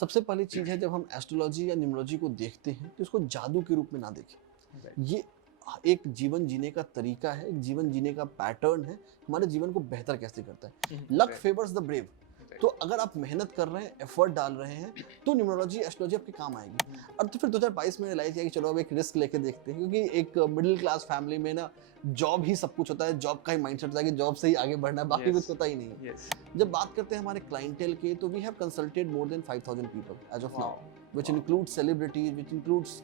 सबसे पहली चीज़ है जब हम एस्ट्रोलॉजी या न्यूमरोलॉजी को देखते हैं तो इसको जादू के रूप में ना देखें। राइट। ये एक जीवन जीने का तरीका है, एक जीवन जीने का पैटर्न है, हमारे जीवन को बेहतर कैसे करता है। Luck right. Favours the brave. तो अगर आप मेहनत कर रहे हैं, एफर्ट डाल रहे हैं, तो न्यूमरोलॉजी, एस्ट्रोलॉजी आपके काम आएगी। और तो फिर 2022 में रियलाइज किया कि चलो अब एक रिस्क लेके देखते हैं, क्योंकि एक मिडिल क्लास फैमिली में ना जॉब ही सब कुछ होता है, जॉब का ही माइंडसेट होता है कि जॉब से ही आगे बढ़ना है, बाकी कुछ होता ही नहीं है। यस। जब बात करते हैं हमारे क्लाइंटेल के, तो we have consulted more than 5000 people as of now, which includes celebrities, which includes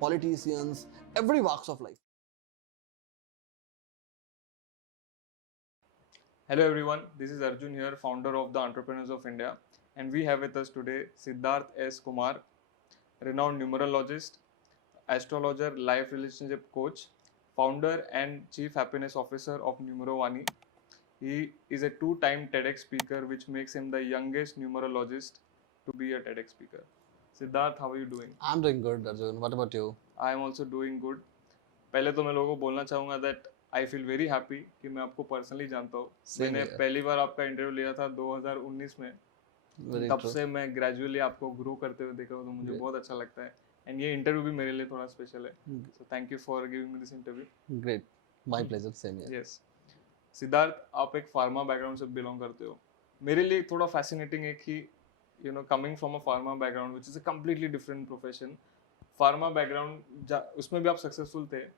politicians, every walks of life. Hello everyone, this is Arjun here, founder of the Entrepreneurs of India, and we have with us today Siddharth S. Kumar, renowned numerologist, astrologer, life relationship coach, founder and chief happiness officer of Numerovani. He is a two-time TEDx speaker, which makes him the youngest numerologist to be a TEDx speaker. Siddharth, how are you doing? I'm doing good, Arjun. What about you? I am also doing good. पहले तो मैं लोगों को बोलना चाहूँगा that I feel very happy कि मैं आपको पर्सनली जानता हूँ। मैंने here. पहली बार आपका इंटरव्यू लिया था 2019 में। Very तब true. से मैं ग्रेजुअली आपको ग्रो करते हुए देखा हूँ, तो मुझे बहुत अच्छा लगता है। एंड ये इंटरव्यू भी मेरे लिए थोड़ा स्पेशल है। So thank you for giving me this interview. Great. My pleasure. Same here. Yes. Siddharth, आप एक फार्मा बैकग्राउंड से बिलोंग करते हो। मेरे लिए थोड़ा फैसिनेटिंग है कि coming from a pharma background which is a completely different profession, pharma background उसमें भी आप सक्सेसफुल थे।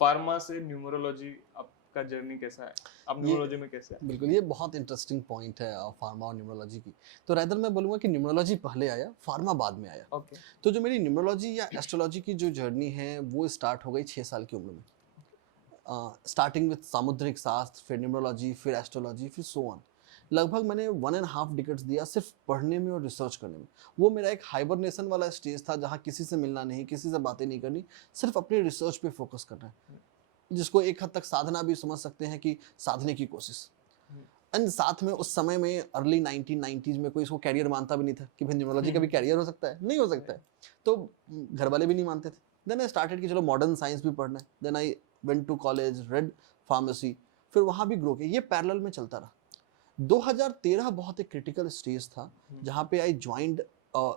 फार्मा से न्यूमरोलॉजी आपका जर्नी कैसा है? आप न्यूमरोलॉजी में कैसे हैं? बिल्कुल, ये बहुत इंटरेस्टिंग पॉइंट है फार्मा और न्यूमरोलॉजी की। तो रादर मैं बोलूँगा कि न्यूमरोलॉजी पहले आया, फार्मा बाद में आया। ओके। तो जो मेरी न्यूमरोलॉजी या एस्ट्रोलॉजी की जो जर्नी है, वो स्टार्ट हो गई 6 साल की उम्र में। स्टार्टिंग विद सामुद्रिक शास्त्र, फिर न्यूमरोलॉजी, फिर एस्ट्रोलॉजी, फिर सो ऑन। लगभग मैंने 1.5 डिकेड्स दिया सिर्फ पढ़ने में और रिसर्च करने में। वो मेरा एक हाइबरनेशन वाला स्टेज था, जहाँ किसी से मिलना नहीं, किसी से बातें नहीं करनी, सिर्फ अपनी रिसर्च पे फोकस करना है, जिसको एक हद तक साधना भी समझ सकते हैं कि साधने की कोशिश। एंड साथ में उस समय में अर्ली 1990s में कोई इसको कैरियर मानता भी नहीं था कि भाई न्यूमरोलॉजी का भी कैरियर हो सकता है, नहीं हो सकता है। तो घर वाले भी नहीं मानते थे। देन आई स्टार्टेड कि चलो मॉडर्न साइंस भी पढ़ना है। Then I went to college, read pharmacy, फिर वहाँ भी ग्रो किया। ये पैरेलल में चलता रहा। 2013 बहुत एक क्रिटिकल स्टेज था, जहाँ पे आई ज्वाइंड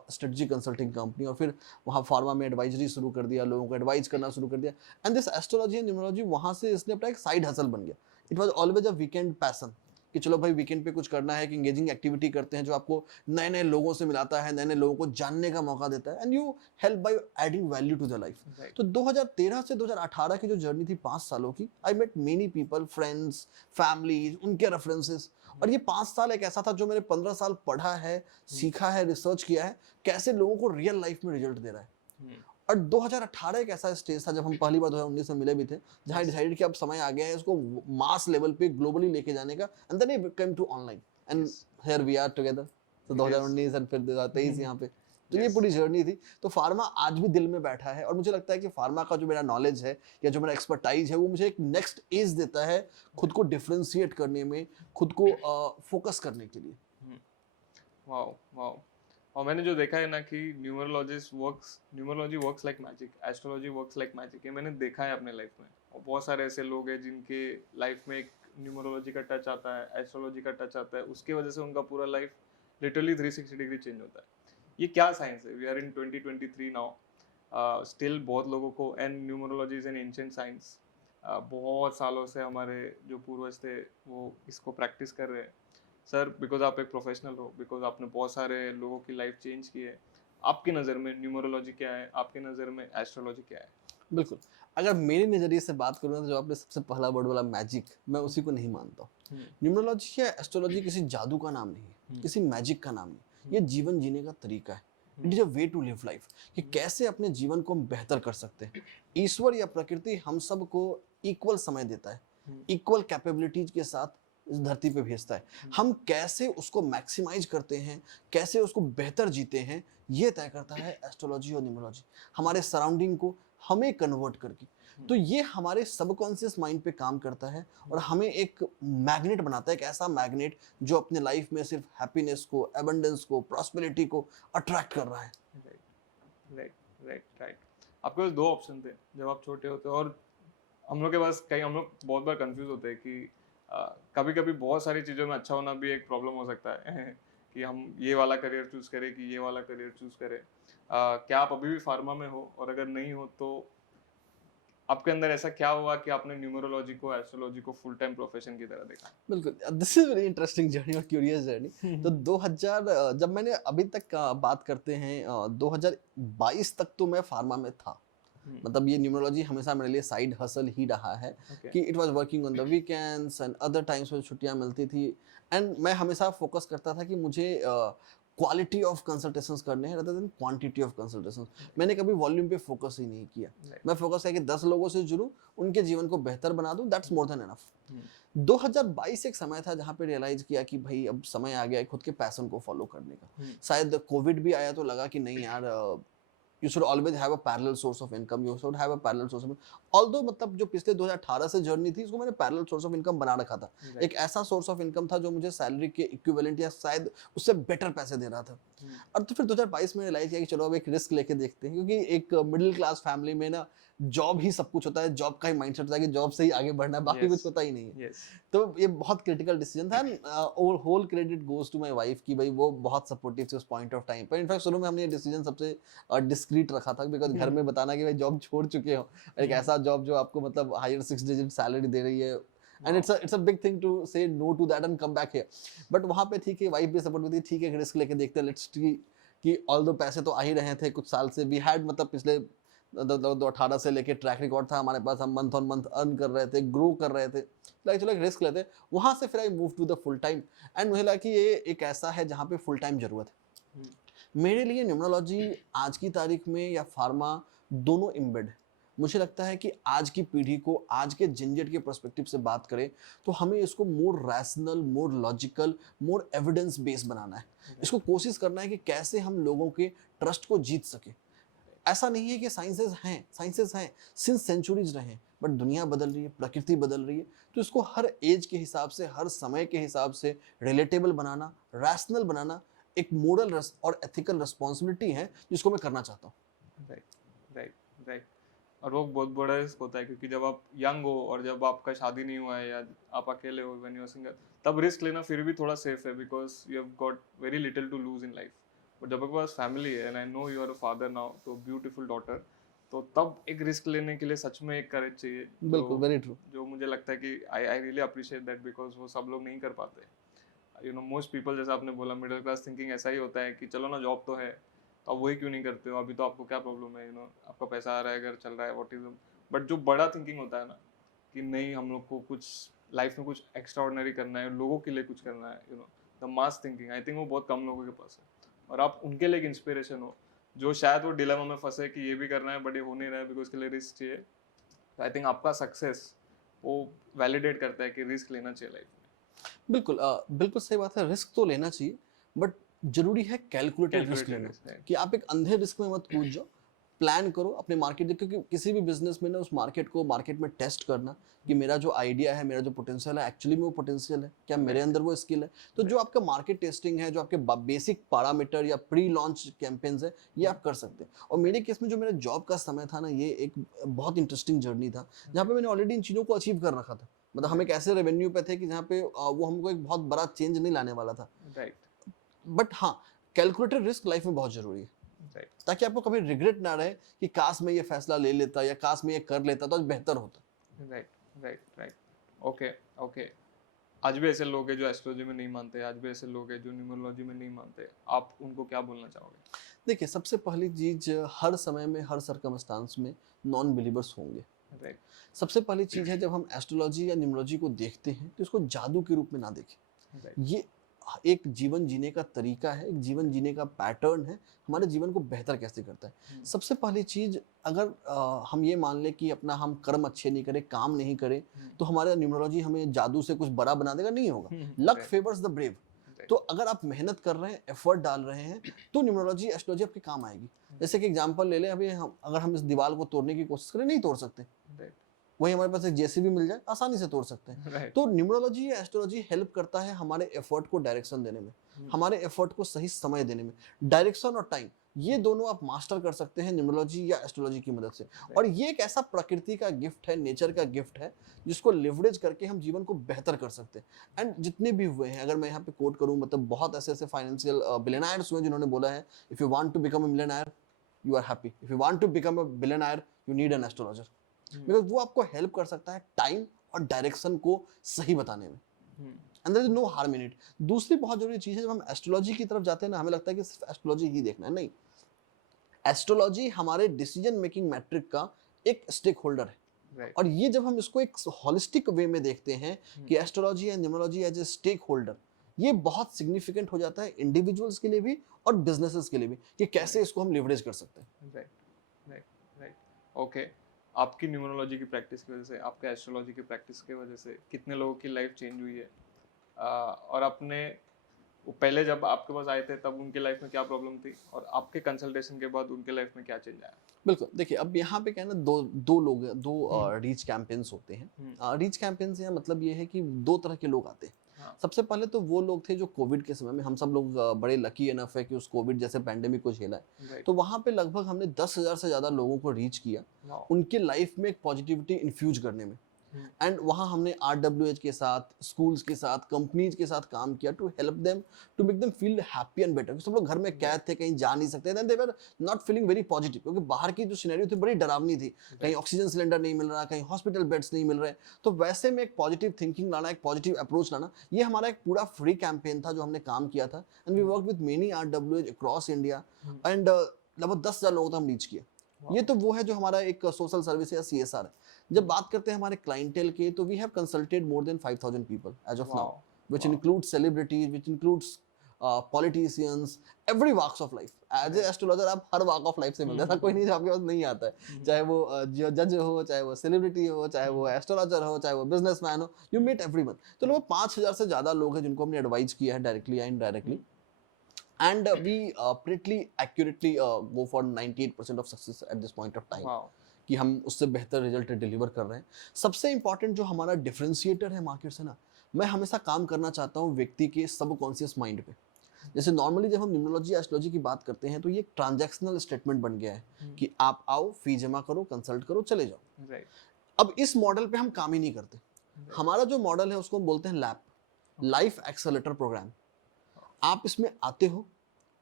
स्ट्रेटजी कंसल्टिंग कंपनी, और फिर वहाँ फार्मा में एडवाइजरी शुरू कर दिया, लोगों को एडवाइज करना शुरू कर दिया। And this astrology and numerology वहाँ से इसने अपना एक साइड हसल बन गया। It was always a weekend passion कि चलो भाई वीकेंड पे कुछ करना है, कि एंगेजिंग एक्टिविटी करते हैं जो आपको नए नए लोगों से मिलाता है, नए नए लोगों को जानने का मौका देता है, and you help by adding value to the life. तो 2013 से 2018 की जो जर्नी थी 5 सालों की, I met many people, friends, families, उनके रेफरेंसेस। और ये 5 साल एक ऐसा था जो मैंने 15 साल पढ़ा है, सीखा है, रिसर्च किया है, कैसे लोगों को रियल लाइफ में रिजल्ट दे रहा है। और 2018 एक ऐसा स्टेज था जब हम पहली बार 2019 में मिले भी थे, जहाँ डिसाइडेड कि अब समय आ गया है इसको मास लेवल पे ग्लोबली लेके जाने का। And then it came to online, and here we are together. तो 2019 एंड फिर 2023 यहाँ पे। तो ये पूरी जर्नी थी। तो फार्मा आज भी दिल में बैठा है, और मुझे लगता है कि फार्मा का जो मेरा नॉलेज है या जो मेरा एक्सपर्टाइज है, वो मुझे एक नेक्स्ट एज देता है खुद को डिफरेंशिएट करने में, खुद को फोकस करने के लिए। Wow wow. और मैंने जो देखा है ना कि numerology works like magic, astrology works like magic, ये मैंने देखा है अपने लाइफ में। और बहुत सारे ऐसे लोग हैं जिनके लाइफ में एक न्यूमरोलॉजी का टच आता है, एस्ट्रोलॉजी का टच आता है, उसकी वजह से उनका पूरा लाइफ लिटरली 360 डिग्री चेंज होता है। ये क्या साइंस है? We are in 2023 now, still बहुत लोगों को, and numerology is an ancient science. बहुत सालों से हमारे जो पूर्वज थे वो इसको प्रैक्टिस कर रहे हैं। सर, बिकॉज आप एक प्रोफेशनल हो, बिकॉज आपने बहुत सारे लोगों की लाइफ चेंज की है, आपकी नज़र में न्यूमरोलॉजी क्या है, आपकी नज़र में एस्ट्रोलॉजी क्या है? बिल्कुल। अगर मेरे नज़रिए से बात करूँ तो जो आपने सबसे पहला वर्ड बोला मैजिक, मैं उसी को नहीं मानता हूँ। न्यूमरोलॉजी या एस्ट्रोलॉजी किसी जादू का नाम नहीं है, किसी मैजिक का नाम नहीं। ये जीवन जीने का तरीका है। It is a way to live life, कि कैसे अपने जीवन को हम बेहतर कर सकते हैं। ईश्वर या प्रकृति हम सबको इक्वल समय देता है, इक्वल कैपेबिलिटीज के साथ इस धरती पे भेजता है। हम कैसे उसको मैक्सिमाइज करते हैं, कैसे उसको बेहतर जीते हैं, ये तय करता है एस्ट्रोलॉजी और न्यूमरोलॉजी। हमारे सराउंडिंग को हमें कन्वर्ट करके, तो ये हमारे सबकॉन्शियस माइंड पे काम करता है, और हमें एक मैग्नेट बनाता है, एक ऐसा मैग्नेट जो अपने लाइफ में सिर्फ हैप्पीनेस को, एबंडेंस को, प्रॉस्पेरिटी को अट्रैक्ट कर रहा है। Right right right. आपके पास दो ऑप्शन थे जब आप छोटे होते, और हम लोग के पास कई, हम लोग बहुत बार कंफ्यूज होते हैं कि कभी कभी बहुत सारी चीज़ों में अच्छा होना भी एक प्रॉब्लम हो सकता है कि हम ये वाला करियर चूज करें कि ये वाला करियर चूज करें। क्या आप अभी भी फार्मा में हो, और अगर नहीं हो तो आपके अंदर ऐसा क्या हुआ कि आपने न्यूमरोलॉजी को, एस्ट्रोलॉजी को फुल टाइम प्रोफेशन की तरह देखा? बिल्कुल, this is very interesting journey और क्यूरियस जर्नी। तो 2000 जब मैंने अभी तक बात करते हैं 2022 तक तो मैं फार्मा में था। मतलब ये न्यूमरोलॉजी हमेशा मेरे लिए साइड हसल ही रहा है ओके। कि it was working on the weekends and other times में छुट्टियां मिलती थी, एंड मैं हमेशा फोकस करता था कि मुझे क्वालिटी ऑफ कंसल्टेशंस करने हैं rather than quantity of consultations. मैंने कभी वॉल्यूम पे फोकस ही नहीं किया। Right. मैं फोकस किया कि 10 लोगों से जुड़ूं, उनके जीवन को बेहतर बना दूं, दैट्स मोर देन एनफ। 2022 एक समय था जहाँ पे रियलाइज किया कि भाई अब समय आ गया है खुद के पैशन को फॉलो करने का। शायद कोविड भी आया तो लगा कि नहीं यार, you should always have a parallel source of income, you should have a parallel source of, although मतलब जो पिछले 2018 से जर्नी थी उसको मैंने पैरेलल सोर्स ऑफ इनकम बना रखा था। एक ऐसा सोर्स ऑफ इनकम था जो मुझे सैलरी के इक्विवेलेंट या शायद उससे बेटर पैसे दे रहा था। और तो फिर 2022 में रियलाइज किया कि चलो अब एक रिस्क लेके देखते हैं, क्योंकि एक मिडिल क्लास फैमिली में ना जॉब ही सब कुछ होता है, जॉब का ही माइंडसेट होता है कि जॉब से ही आगे बढ़ना है, बाकी कुछ होता ही नहीं है। तो ये बहुत क्रिटिकल डिसीजन था, और whole credit goes to my wife कि भाई वो बहुत सपोर्टिव थी उस पॉइंट ऑफ टाइम पर। इनफैक्ट शुरू में हमने ये डिसीजन सबसे डिस्क्रीट रखा था, बिकॉज घर में बताना कि भाई जॉब छोड़ चुके हो, एक ऐसा जॉब जो आपको मतलब हायर 6 डिजिट सैलरी दे रही है, and it's a big thing to say no to that and come back here. But वहां पे ठीक है, वाइफ भी सपोर्ट करती, ठीक है रिस्क लेके देखते हैं, लेट्स कि ऑल दो पैसे तो आ ही रहे थे कुछ साल से, वी हैड मतलब पिछले 2018 से लेके ट्रैक रिकॉर्ड था हमारे पास, हम मंथ ऑन मंथ अर्न कर रहे थे, ग्रो कर रहे थे, लाइक चलो एक रिस्क लेते। वहां से फिर I move to the full time, and मुझे लगा कि ये एक ऐसा है जहाँ पे फुल टाइम जरूरत है। मेरे लिए न्यूमरोलॉजी आज की तारीख में या फार्मा दोनों इम्बेड है। मुझे लगता है कि आज की पीढ़ी को आज के झंझट के पर्सपेक्टिव से बात करें तो हमें इसको more rational, more logical, more evidence based बनाना है। इसको कोशिश करना है कि कैसे हम लोगों के ट्रस्ट को जीत सके। ऐसा नहीं है कि साइंसेस हैं सिंस सेंचुरीज रहे हैं, बट दुनिया बदल रही है, प्रकृति बदल रही है, तो इसको हर एज के हिसाब से, हर समय के हिसाब से रिलेटेबल बनाना, रैशनल बनाना एक मोरल और एथिकल रिस्पॉन्सिबिलिटी है जिसको मैं करना चाहता हूँ। राइट। और वो बहुत बड़ा रिस्क होता है, क्योंकि जब आप यंग हो और जब आपका शादी नहीं हुआ है या आप अकेले हो, व्हेन यू आर सिंगल, तब रिस्क लेना फिर भी थोड़ा सेफ है, because you have got very little to lose in life. But जब आपके पास फैमिली है, and I know you are a father now, तो ब्यूटीफुल डॉटर, तो तब एक रिस्क लेने के लिए सच में एक करेज चाहिए। बिल्कुल, वेरी ट्रू। जो मुझे लगता है कि I really appreciate that, because वो सब लोग नहीं कर पाते। यू नो, मोस्ट पीपल, जैसा आपने बोला, मिडिल क्लास थिंकिंग ऐसा ही होता है कि चलो ना, जॉब तो है, तो आप वही क्यों नहीं करते हो, अभी तो आपको क्या प्रॉब्लम है, यू नो, आपका पैसा आ रहा है, घर चल रहा है, व्हाट इज। बट जो बड़ा थिंकिंग होता है ना, कि नहीं, हम लोग को कुछ लाइफ में कुछ एक्स्ट्रा ऑर्डिनरी करना है, लोगों के लिए कुछ करना है, you know, the mass thinking, I think वो बहुत कम लोगों के पास है। और आप उनके लिए एक इंस्पिरेशन हो, जो शायद वो डिलेमा में फंसे कि ये भी करना है बट ये हो नहीं रहा है बिकॉज उसके लिए रिस्क चाहिए। आई थिंक आपका सक्सेस वो वैलिडेट करता है कि रिस्क लेना चाहिए लाइफ में। बिल्कुल, बिल्कुल सही बात है, रिस्क तो लेना चाहिए, बट जरूरी है कैलकुलेटेड रिस्क लेना, कि आप एक अंधे रिस्क में मत कूद जाओ। प्लान करो अपने मार्केट, क्योंकि किसी भी बिजनेस में ना उस मार्केट में टेस्ट करना कि मेरा जो आइडिया है, मेरा जो पोटेंशियल है, एक्चुअली में वो पोटेंशियल है क्या, मेरे अंदर वो स्किल है। तो जो आपका मार्केट टेस्टिंग है, जो आपके बेसिक पैरामीटर या प्री लॉन्च कैंपेन्स है, ये आप कर सकते हैं। और मेरे केस में जो मेरा जॉब का समय था ना, ये एक बहुत इंटरेस्टिंग जर्नी था, जहाँ पे मैंने ऑलरेडी इन चीज़ों को अचीव कर रखा था। मतलब हम एक ऐसे रेवेन्यू पे थे कि जहाँ पे वो हमको एक बहुत बड़ा चेंज नहीं लाने वाला था। राइट। बट हाँ, कैलकुलेटेड रिस्क लाइफ में बहुत जरूरी है, ताकि आपको कभी रिग्रेट ना रहे कि काश मैं ये फैसला ले लेता या काश मैं ये कर लेता तो आज बेहतर होता। राइट। ओके। आज भी ऐसे लोग हैं जो एस्ट्रोलॉजी में नहीं मानते, आज भी ऐसे लोग हैं जो न्यूमरोलॉजी में नहीं मानते, आप उनको क्या बोलना चाहोगे? देखिए, सबसे पहली चीज, हर समय में, हर सर्कमस्टांस में नॉन बिलीवर्स होंगे। राइट। सबसे पहली चीज है, जब हम एस्ट्रोलॉजी या न्यूमरोलॉजी को देखते हैं तो इसको जादू के रूप में ना देखें। ये एक जीवन जीने का तरीका है, एक जीवन जीने का पैटर्न है, हमारे जीवन को बेहतर कैसे करता है। सबसे पहली चीज, अगर हम ये मान ले कि अपना हम कर्म अच्छे नहीं करें, काम नहीं करें, तो हमारा न्यूमरोलॉजी हमें जादू से कुछ बड़ा बना देगा, नहीं होगा। Luck favours the brave. तो अगर आप मेहनत कर रहे हैं, एफर्ट डाल रहे हैं, तो न्यूमरोलॉजी, एस्ट्रोलॉजी आपके काम आएगी। जैसे कि एग्जांपल ले लें, अभी अगर हम इस दीवार को तोड़ने की कोशिश करें, नहीं तोड़ सकते। वही हमारे पास एक जेसीबी मिल जाए, आसानी से तोड़ सकते हैं। राइट। तो न्यूमरोलॉजी या एस्ट्रोलॉजी हेल्प करता है हमारे एफर्ट को डायरेक्शन देने में, हमारे एफर्ट को सही समय देने में। डायरेक्शन और टाइम, ये दोनों आप मास्टर कर सकते हैं न्यूमरोलॉजी या एस्ट्रोलॉजी की मदद से। और ये एक ऐसा प्रकृति का गिफ्ट है, नेचर का गिफ्ट है, जिसको लिवरेज करके हम जीवन को बेहतर कर सकते हैं। एंड जितने भी हुए हैं, अगर मैं यहाँ पे कोट करूँ, मतलब बहुत ऐसे ऐसे फाइनेंशियल बिलियनर्स हुए जिन्होंने बोला है, if you want to become a millionaire you are happy, if you want to become a billionaire you need an astrologer. Because वो आपको हेल्प कर सकता है टाइम और डायरेक्शन को सही बताने में, and there is no harm in it. दूसरी बहुत जरूरी चीज है, जब हम एस्ट्रोलॉजी की तरफ जाते हैं ना, हमें लगता है कि सिर्फ एस्ट्रोलॉजी ही देखना है, नहीं। एस्ट्रोलॉजी हमारे डिसीजन मेकिंग मैट्रिक का एक स्टेक होल्डर है। राइट। और ये जब हम इसको एक होलिस्टिक वे में देखते हैं कि astrology and numerology as a stake holder, ये बहुत सिग्निफिकेंट हो जाता है इंडिविजुअल्स के लिए भी और बिजनेसेस के लिए भी, कि कैसे इसको हम लिवरेज कर सकते हैं। Right right right. ओके, आपकी न्यूमरोलॉजी की प्रैक्टिस की वजह से, आपके एस्ट्रोलॉजी की प्रैक्टिस की वजह से कितने लोगों की लाइफ चेंज हुई है? और आपने वो पहले जब आपके पास आए थे तब उनके लाइफ में क्या प्रॉब्लम थी, और आपके कंसल्टेशन के बाद उनके लाइफ में क्या चेंज आया? बिल्कुल, देखिए अब यहाँ पे क्या है ना, दो रीच कैंपेन्स होते हैं। रीच कैंपेन्स या मतलब ये है कि दो तरह के लोग आते हैं। हाँ। सबसे पहले तो वो लोग थे जो कोविड के समय में, हम सब लोग बड़े लकी एनफ है कि उस कोविड जैसे पैंडेमिक को झेला है। राइट। तो वहाँ पे लगभग हमने 10,000 से ज़्यादा लोगों को रीच किया, वाओ। उनके लाइफ में एक पॉजिटिविटी इन्फ्यूज करने में। एंड वहाँ हमने RWH के साथ, स्कूल्स के साथ, कंपनीज के साथ काम किया to help them, to make them feel happy and better. सब लोग घर में कैद थे, कहीं जा नहीं सकते, then they were not feeling very positive, क्योंकि बाहर की जो सिनेरियो थी बड़ी डरावनी थी, कहीं ऑक्सीजन सिलेंडर नहीं मिल रहा, कहीं हॉस्पिटल बेड्स नहीं मिल रहे। तो वैसे में एक पॉजिटिव थिंकिंग लाना, एक पॉजिटिव अप्रोच लाना, ये हमारा एक पूरा फ्री कैंपेन था जो हमने काम किया था। And we work with many RWH across India, and लगभग 10,000 लोगों तक हम रीच किया। ये तो वो है जो हमारा एक सोशल सर्विस या CSR है। जब बात करते हैं हमारे क्लाइंटेल की, तो we have consulted more than 5,000 people as of now, which includes celebrities, which includes politicians, every walks of life. As a astrologer आप हर वॉक ऑफ लाइफ से मिलते हैं, ऐसा कोई नहीं जो आपके पास नहीं आता है। चाहे वो जज हो, चाहे वो सेलिब्रिटी हो, चाहे वो एस्ट्रोलॉजर हो, चाहे वो बिजनेसमैन हो, यू मीट एवरीवन। तो लोग 5,000 से ज्यादा लोग हैं जिनको हमने एडवाइस किया है डायरेक्टली या indirectly. And we pretty accurately go for 98% of success at this point of time, wow. कि हम उससे बेहतर रिजल्ट डिलीवर कर रहे हैं। सबसे इंपॉर्टेंट जो हमारा डिफरेंशिएटर है मार्केट से ना, मैं हमेशा काम करना चाहता हूँ व्यक्ति के सबकॉन्शियस माइंड पे। जैसे नॉर्मली जब हम न्यूमरोलॉजी एस्ट्रोलॉजी की बात करते हैं, तो ये एक ट्रांजैक्शनल स्टेटमेंट बन गया है कि आप आओ, फी जमा करो, कंसल्ट करो, चले जाओ। राइट। अब इस मॉडल पे हम काम ही नहीं करते। हमारा जो मॉडल है उसको हम बोलते हैं लैप, लाइफ एक्सेलेरेटर प्रोग्राम। आप इसमें आते हो,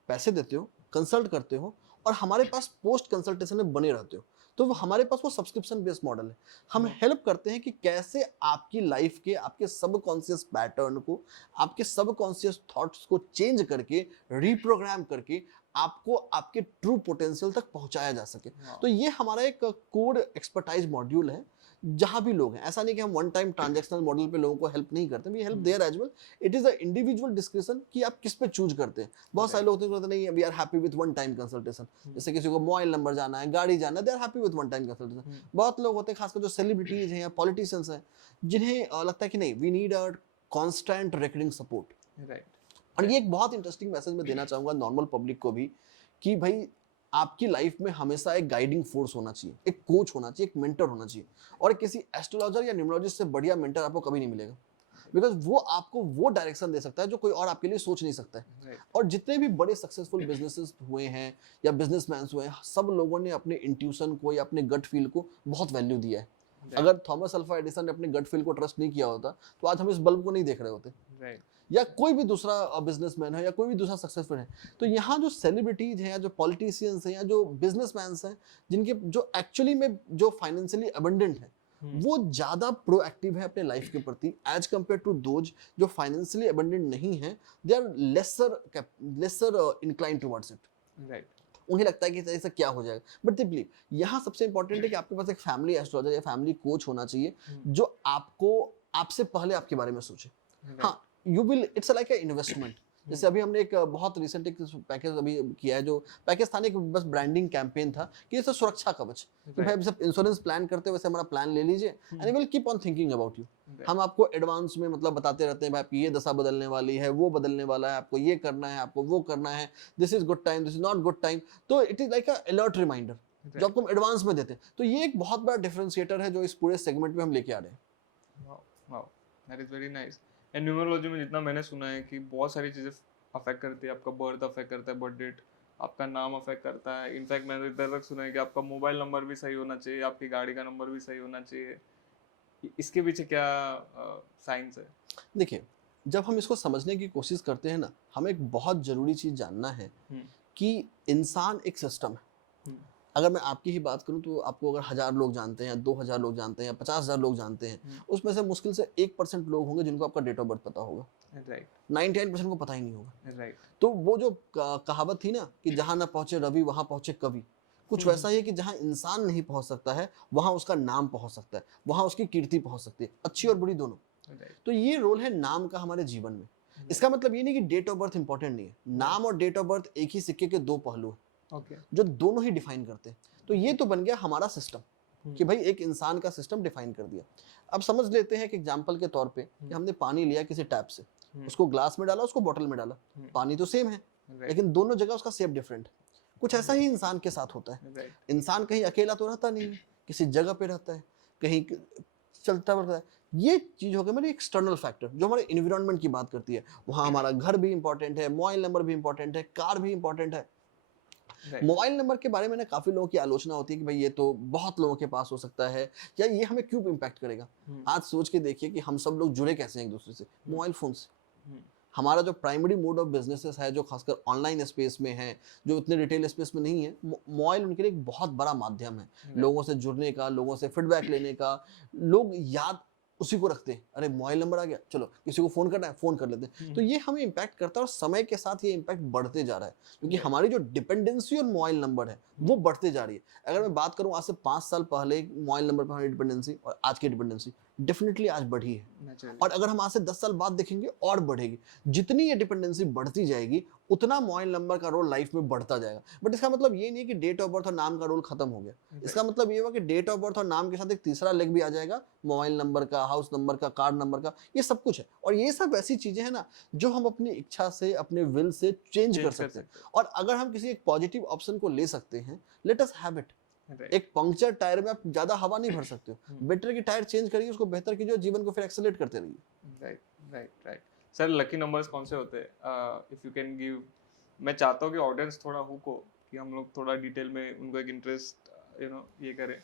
पैसे देते हो, कंसल्ट करते हो, और हमारे पास पोस्ट कंसल्टेशन में बने रहते हो। तो वो हमारे पास वो सब्सक्रिप्शन बेस्ड मॉडल है। हम हेल्प करते हैं कि कैसे आपकी लाइफ के, आपके सबकॉन्शियस पैटर्न को, आपके सबकॉन्शियस थॉट्स को चेंज करके, रीप्रोग्राम करके आपको आपके ट्रू पोटेंशियल तक पहुंचाया जा सके। तो ये हमारा एक कोर एक्सपर्टाइज मॉड्यूल है, जहां भी लोग हैं। ऐसा नहीं कि हम वन टाइम ट्रांजैक्शनल मॉडल पे लोगों को हेल्प नहीं करते, we help there as well. It is a individual discussion कि आप किस पे चूज करते हैं। बहुत सारे लोग होते नहीं, we are happy with one time consultation. जैसे किसी को मोबाइल नंबर जाना है, गाड़ी जाना है, they are happy with one time consultation. बहुत लोग होते हैं, खासकर जो सेलिब्रिटीज हैं या पॉलिटिशियंस हैं, जिन्हें लगता है कि नहीं, we need a constant recurring support. Right. और ये एक बहुत इंटरेस्टिंग मैसेज मैं देना चाहूंगा नॉर्मल पब्लिक को भी, कि भाई आपकी लाइफ में हमेशा एक गाइडिंग फोर्स होना चाहिए, एक कोच होना चाहिए, एक मेंटर होना चाहिए। और किसी एस्ट्रोलॉजर या न्यूमरोलॉजिस्ट से बढ़िया मेंटर आपको कभी नहीं मिलेगा, बिकॉज वो आपको वो डायरेक्शन दे सकता है जो कोई और आपके लिए सोच नहीं सकता है। Right. और जितने भी बड़े सक्सेसफुल बिजनेसेस हुए हैं या बिजनेसमैन हुए हैं, सब लोगों ने अपने इंट्यूशन को या अपने गट फील को बहुत वैल्यू दिया है। अगर थॉमस अल्वा एडिसन ने अपने गट फील को ट्रस्ट नहीं किया होता, तो आज हम इस बल्ब को नहीं देख रहे होते। Right. या कोई भी दूसरा बिजनेसमैन है या कोई भी दूसरा सक्सेसफुल है। तो यहाँ जो सेलिब्रिटीज हैं या जो पॉलिटिशियंस हैं या जो बिजनेसमैन हैं, जिनके जो एक्चुअली में जो फाइनेंशियली अबंडेंट है, वो ज्यादा प्रोएक्टिव है अपने लाइफ के प्रति एज कंपेयर टू दोज जो फाइनेंशियली अबंडेंट नहीं है। They are lesser incline towards it. Right. उन्हें लगता है कि ऐसा क्या हो जाएगा, बट दे बिलीव। यहाँ सबसे इंपॉर्टेंट है कि आपके पास एक फैमिली एस्ट्रोलॉजर या फैमिली कोच होना चाहिए जो आपको आपसे पहले आपके बारे में सोचे। हाँ, you will, it's like a investment. जैसे अभी हमने एक बहुत रिसेंट एक पैकेज अभी किया है, जो पैकेज था एक बस ब्रांडिंग कैंपेन था कि जैसे सुरक्षा कवच, कि भाई जब इंश्योरेंस प्लान करते हो वैसे हमारा प्लान ले लीजिए, and will keep on thinking about you. हम आपको एडवांस में मतलब बताते रहते हैं, भाई आपकी ये दशा बदलने वाली है, वो बदलने वाला है, आपको ये करना है, आपको वो करना है, this is good time, this is not good time. तो it is like a alert reminder जो आपको हम एडवांस में देते हैं। तो ये एक बहुत बड़ा डिफरेंशिएटर है जो इस पूरे सेगमेंट में हम लेके आ रहे हैं। Wow wow, that is very nice. And numerology में जितना मैंने सुना है कि बहुत सारी चीजें अफेक्ट करती है, आपका बर्थ अफेक्ट करता है, बर्थ डेट, आपका नाम अफेक्ट करता है। इनफैक्ट मैंने इधर तक सुना है कि आपका मोबाइल नंबर भी सही होना चाहिए, आपकी गाड़ी का नंबर भी सही होना चाहिए। इसके पीछे क्या साइंस है? देखिए, जब हम इसको समझने की कोशिश करते हैं ना, हमें एक बहुत ज़रूरी चीज़ जानना है हम्म, कि इंसान एक सिस्टम है। हम्म, अगर मैं आपकी ही बात करूं तो आपको अगर 1000 लोग जानते हैं या 2000 लोग जानते हैं या 50,000 लोग जानते हैं, हम्म, उसमें से मुश्किल से 1% लोग होंगे जिनको आपका डेट ऑफ बर्थ पता होगा। राइट 99% को पता ही नहीं होगा। राइट। तो वो जो कहावत थी ना कि जहां ना पहुंचे रवि वहां पहुंचे कवि, कुछ वैसा ही है कि जहां इंसान नहीं पहुंच सकता है वहां उसका नाम पहुंच सकता है, वहां उसकी कीर्ति पहुंच सकती है, अच्छी और बुरी दोनों। राइट तो ये रोल है नाम का हमारे जीवन में। इसका मतलब ये नहीं कि डेट ऑफ बर्थ इंपॉर्टेंट नहीं है। नाम और डेट ऑफ बर्थ एक ही सिक्के के दो पहलू हैं ओके। जो दोनों ही डिफाइन करते हैं। तो ये तो बन गया हमारा सिस्टम कि भाई एक इंसान का सिस्टम डिफाइन कर दिया। अब समझ लेते हैं कि एग्जांपल के तौर पे कि हमने पानी लिया किसी टैप से, उसको ग्लास में डाला, उसको बोतल में डाला, पानी तो सेम है लेकिन दोनों जगह उसका शेप डिफरेंट है। कुछ ऐसा ही इंसान के साथ होता है। राइट इंसान कहीं अकेला तो रहता नहीं है, किसी जगह पे रहता है, कहीं चलता रहता है। ये चीज हो गई मेरी एक्सटर्नल फैक्टर जो हमारे इन्वायरमेंट की बात करती है। वहाँ हमारा घर भी इंपॉर्टेंट है, मोबाइल नंबर भी इंपॉर्टेंट है, कार भी इंपॉर्टेंट है। राइट मोबाइल नंबर के बारे में ना काफी लोगों की आलोचना होती है कि भाई ये तो बहुत लोगों के पास हो सकता है, या ये हमें क्यों इम्पैक्ट करेगा। आज सोच के देखिए कि हम सब लोग जुड़े कैसे हैं एक दूसरे से, मोबाइल फोन से। हमारा जो प्राइमरी मोड ऑफ बिजनेसेस है, जो खासकर ऑनलाइन स्पेस में है, जो उतने रिटेल स्पेस में नहीं है, मोबाइल उनके लिए एक बहुत बड़ा माध्यम है लोगों से जुड़ने का, लोगों से फीडबैक लेने का। लोग याद उसी को रखते हैं, अरे मोबाइल नंबर आ गया, चलो किसी को फोन करना है, फोन कर लेते हैं। तो ये हमें इम्पैक्ट करता है और समय के साथ ये इम्पैक्ट बढ़ते जा रहा है क्योंकि हमारी जो डिपेंडेंसी और मोबाइल नंबर है वो बढ़ते जा रही है। अगर मैं बात करूं आज से 5 साल पहले मोबाइल नंबर पर हमारी डिपेंडेंसी और आज की डिपेंडेंसी डेफिनेटली आज बढ़ी है, नेचुरली। और अगर हम आज से 10 साल बाद देखेंगे और बढ़ेगी। जितनी ये डिपेंडेंसी बढ़ती जाएगी उतना मोबाइल नंबर का रोल लाइफ में बढ़ता जाएगा। बट इसका मतलब ये नहीं है कि डेट ऑफ बर्थ और नाम का रोल खत्म हो गया। इसका मतलब ये हुआ कि डेट ऑफ बर्थ और नाम के साथ एक तीसरा लेग भी आ जाएगा, मोबाइल नंबर का, हाउस नंबर का, कार्ड नंबर का, ये सब कुछ है। और ये सब ऐसी चीजें हैं ना जो हम अपनी इच्छा से, अपने विल से चेंज कर सकते हैं। और अगर हम किसी एक पॉजिटिव ऑप्शन को ले सकते हैं, लेट अस हैव इट। एक पंक्चर टायर में आप ज्यादा हवा नहीं भर सकते हो, बेटर की टायर चेंज करिए, उसको बेहतर कीजिए, जीवन को फिर एक्सेलरेट करते रहिए। Right right right. Sir lucky numbers कौन से होते हैं, इफ यू कैन गिव? मैं चाहता हूँ कि ऑडियंस थोड़ा हुक हो, कि हम लोग थोड़ा डिटेल में उनको एक इंटरेस्ट ये करें।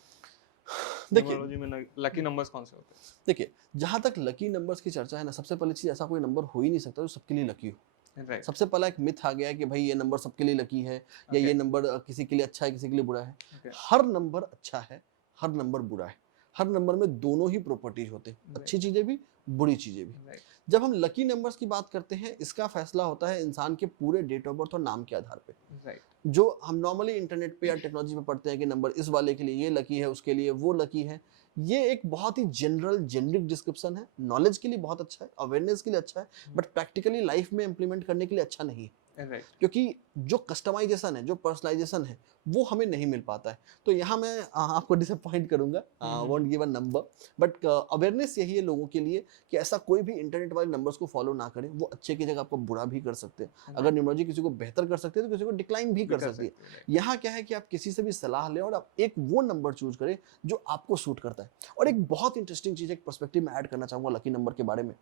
देखिए न्यूमरोलॉजी में लकी नंबर्स कौन से होते हैं? देखिए, जहां तक लकी नंबर्स की चर्चा है ना, सबसे पहली चीज, ऐसा कोई नंबर हो ही नहीं सकता जो सबके लिए लकी हो। राइट सबसे पहला एक मिथ आ गया है कि भाई ये नंबर सबके लिए लकी है, या ये नंबर किसी के लिए अच्छा है, किसी के लिए बुरा है। हर नंबर अच्छा है, हर नंबर बुरा है। हर नंबर में दोनों ही प्रॉपर्टीज होते हैं, अच्छी चीजें भी, बुरी चीजें भी। जब हम लकी नंबर्स की बात करते हैं, इसका फैसला होता है इंसान के पूरे डेट ऑफ बर्थ और नाम के आधार पे। राइट जो हम नॉर्मली इंटरनेट पे या टेक्नोलॉजी पे पढ़ते हैं कि नंबर इस वाले के लिए ये लकी है, उसके लिए वो लकी है, ये एक बहुत ही जनरल जेनरिक डिस्क्रिप्शन है। नॉलेज के लिए बहुत अच्छा है, अवेयरनेस के लिए अच्छा है, बट प्रैक्टिकली लाइफ में इंप्लीमेंट करने के लिए अच्छा नहीं है। राइट क्योंकि जो कस्टमाइजेशन है, जो पर्सनलाइजेशन है, वो हमें नहीं मिल पाता है। तो यहाँ मैं आपको डिसअपॉइंट करूंगा, won't give a number, but awareness यही है लोगों के लिए कि ऐसा कोई भी इंटरनेट वाले नंबर्स को फॉलो ना करें। वो अच्छे की जगह आपको बुरा भी कर सकते हैं। अगर न्यूमरोलॉजी किसी को बेहतर कर सकते हैं तो किसी को डिक्लाइन भी कर सकती है। यहाँ क्या है कि आप किसी से भी सलाह लें और आप एक वो नंबर चूज करें जो आपको सूट करता है। और एक बहुत इंटरेस्टिंग चीज, एक पर्सपेक्टिव में ऐड करना चाहूंगा लकी नंबर के बारे में,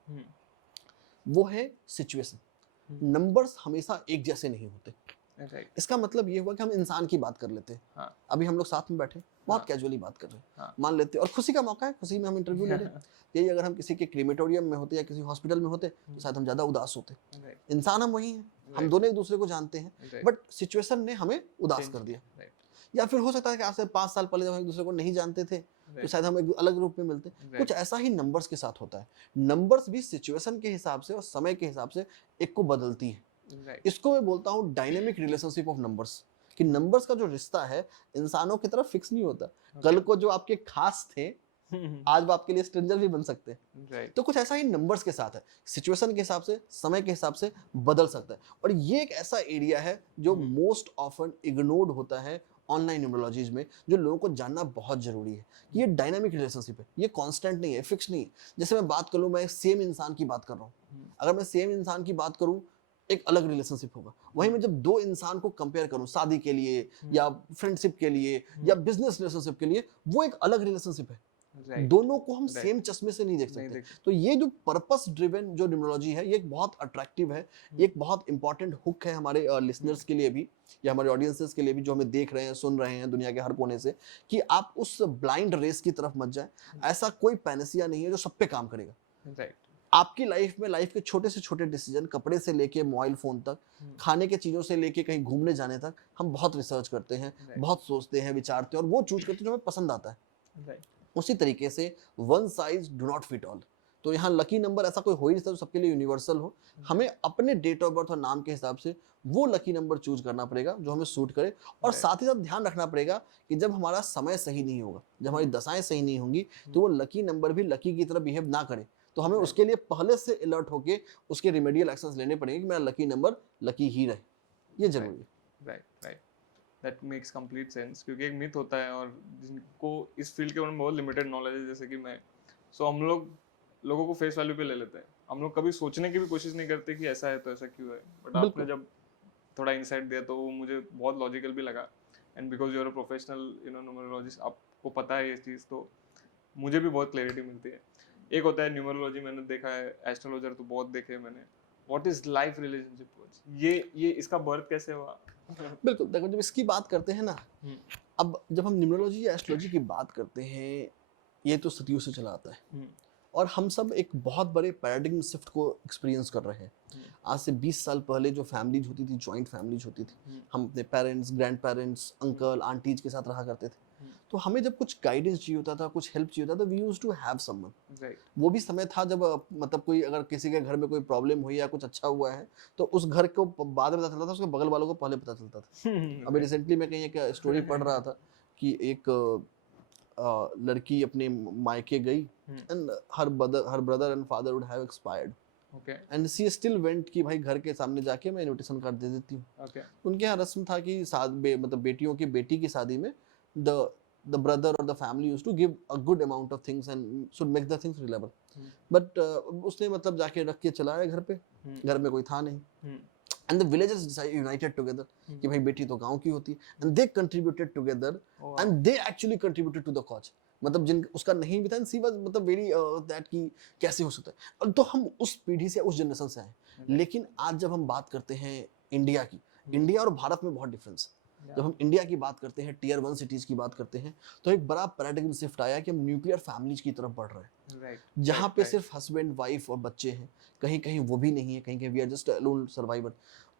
वो है सिचुएशन। नंबर्स हमेशा एक जैसे नहीं होते। राइट इसका मतलब ये हुआ कि हम इंसान की बात कर लेते हैं। हाँ अभी हम लोग साथ में बैठे, बहुत कैजुअली बात कर रहे हैं, मान लेते हैं, और खुशी का मौका है, खुशी में हम इंटरव्यू ले रहे हैं। यही अगर हम किसी के क्रीमेटोरियम में होते या किसी हॉस्पिटल में होते तो शायद हम ज्यादा उदास होते। इंसान हम वही हैं, हम दोनों एक दूसरे को जानते हैं, बट सिचुएशन ने हमें उदास कर दिया। या फिर हो सकता है कि आज से 5 साल पहले जब हम एक दूसरे को नहीं जानते थे तो शायद हम एक अलग रूप में मिलते। कुछ ऐसा ही नंबर्स के साथ होता है। नंबर्स भी सिचुएशन के हिसाब से और समय के हिसाब से एक को बदलती है। इसको मैं बोलता हूँ डायनेमिक रिलेशनशिप ऑफ नंबर्स, कि नंबर्स का जो रिश्ता है इंसानों की तरह फिक्स नहीं होता। कल को जो आपके खास थे आज वो आपके लिए स्ट्रेंजर भी बन सकते हैं। तो कुछ ऐसा ही नंबर्स के साथ है, सिचुएशन के हिसाब से, समय के हिसाब से बदल सकता है। और ये एक ऐसा एरिया है जो मोस्ट ऑफन इग्नोर्ड होता है ऑनलाइन न्यूमरोलॉजीज में, जो लोगों को जानना बहुत जरूरी है। ये डायनामिक रिलेशनशिप है, ये कांस्टेंट नहीं है, फिक्स नहीं है। जैसे मैं बात करूं, मैं सेम इंसान की बात कर रहा हूँ, अगर मैं सेम इंसान की बात करूं एक अलग रिलेशनशिप होगा। वहीं मैं जब दो इंसान को कंपेयर करूं शादी के लिए या फ्रेंडशिप के लिए या बिजनेस रिलेशनशिप के लिए, वो एक अलग रिलेशनशिप है। राइट, दोनों को हम राइट, सेम चश्मे से नहीं देख नहीं सकते। देख तो ये जो पर्पस ड्रिवन जो न्यूमरोलॉजी है, ये एक बहुत अट्रैक्टिव है, ये एक बहुत इंपॉर्टेंट हुक है हमारे लिसनर्स के लिए भी, या हमारे ऑडियंसेस के लिए भी, जो हमें देख रहे हैं, सुन रहे हैं दुनिया के हर कोने से, कि आप उस ब्लाइंड रेस की तरफ मत जाएं। ऐसा कोई पैनेसिया नहीं है जो सब पे काम करेगा। राइट, आपकी लाइफ में लाइफ के छोटे से छोटे डिसीजन, कपड़े से लेके मोबाइल फोन तक, खाने के चीजों से लेके कहीं घूमने जाने तक, हम बहुत रिसर्च करते हैं, Right. बहुत सोचते हैं, विचारते हैं और वो चूज करते हैं जो हमें पसंद आता है। राइट, उसी तरीके से one size do not fit all. तो यहाँ लकी नंबर ऐसा कोई हो ही नहीं सकता जो सबके लिए यूनिवर्सल हो। हमें अपने डेट ऑफ बर्थ और नाम के हिसाब से वो लकी नंबर चूज करना पड़ेगा जो हमें सूट करे, और Right. साथ ही साथ ध्यान रखना पड़ेगा कि जब हमारा समय सही नहीं होगा, जब हमारी दशाएं सही नहीं होंगी, तो वो लकी नंबर भी लकी की तरह बिहेव ना करे। तो हमें उसके लिए पहले से अलर्ट होके उसके रिमेडियल एक्शंस लेने पड़ेंगे कि मेरा लकी नंबर लकी ही रहे। ये जरूरी है। Right, right, that makes complete sense, क्योंकि एक मिथ होता है और जिनको इस फील्ड के बारे में बहुत लिमिटेड नॉलेज है, जैसे कि मैं, सो हम लोगों को फेस वैल्यू पे ले लेते हैं। हम लोग कभी सोचने की भी कोशिश नहीं करते कि ऐसा है तो ऐसा क्यों है। बट आपने बिल्कुल। जब थोड़ा इंसाइट दिया तो वो मुझे बहुत लॉजिकल भी लगा, and because you are a professional numerologist, आपको पता है ये चीज़, तो मुझे भी बहुत क्लैरिटी मिलती है। एक होता है न्यूमरोलॉजी, मैंने देखा है, एस्ट्रोलॉजर तो बहुत देखे हैं मैंने। What is life relationship words, ये इसका बर्थ कैसे हुआ? बिल्कुल, देखो जब इसकी बात करते हैं ना, अब जब हम न्यूमरोलॉजी या एस्ट्रोलॉजी की बात करते हैं, ये तो सदियों से चला आता है और हम सब एक बहुत बड़े पैराडिग्म शिफ्ट को एक्सपीरियंस कर रहे हैं। आज से 20 साल पहले जो फैमिलीज होती थी, जॉइंट फैमिलीज होती थी, हम अपने parents, grand parents, uncle, aunties के साथ रहा करते थे। तो हमें जब कुछ गाइडेंस चाहिए होता था, कुछ हेल्प चाहिए होता था, we used to have someone. Right, वो भी समय था जब मतलब कोई अगर किसी के घर में कोई प्रॉब्लम हुई या कुछ अच्छा हुआ है, तो उस घर को बाद में पता चलता था, उसके बगल वालों को पहले पता चलता था। अभी रिसेंटली मैं कहीं एक स्टोरी पढ़ रहा था कि एक लड़की अपने मायके गई and her brother and father would have expired okay, and she still went कि भाई घर के सामने जाके मैं इनविटेशन कार्ड दे देती हूँ। ओके, उनके यहाँ रस्म था कि मतलब बेटियों की बेटी की शादी में द ब्रदर और the family used to give a good amount of things and should make the things reliable. But उसने मतलब जाके रख के चला आया घर पे, घर में कोई था नहीं। And the villagers united together कि भाई बेटी तो गांव की होती है, and they contributed together and they actually contributed to the cause। मतलब जिन उसका नहीं भी था, सी वाज मतलब वेरी दैट कि कैसे हो सकता है। और तो हम उस पीढ़ी से, उस जनरेशन से हैं। लेकिन आज जब हम बात करते हैं इंडिया की, इंडिया और भारत में बहुत डिफरेंस है। जब हम इंडिया की बात करते हैं, टियर 1 सिटीज की बात करते हैं, तो एक बड़ा पैराडिग्म शिफ्ट आया कि हम न्यूक्लियर फैमिलीज की तरफ बढ़ रहे हैं। राइट, जहाँ पे सिर्फ हस्बैंड, वाइफ और बच्चे हैं, कहीं कहीं वो भी नहीं है, कहीं कहीं we are just alone survivor.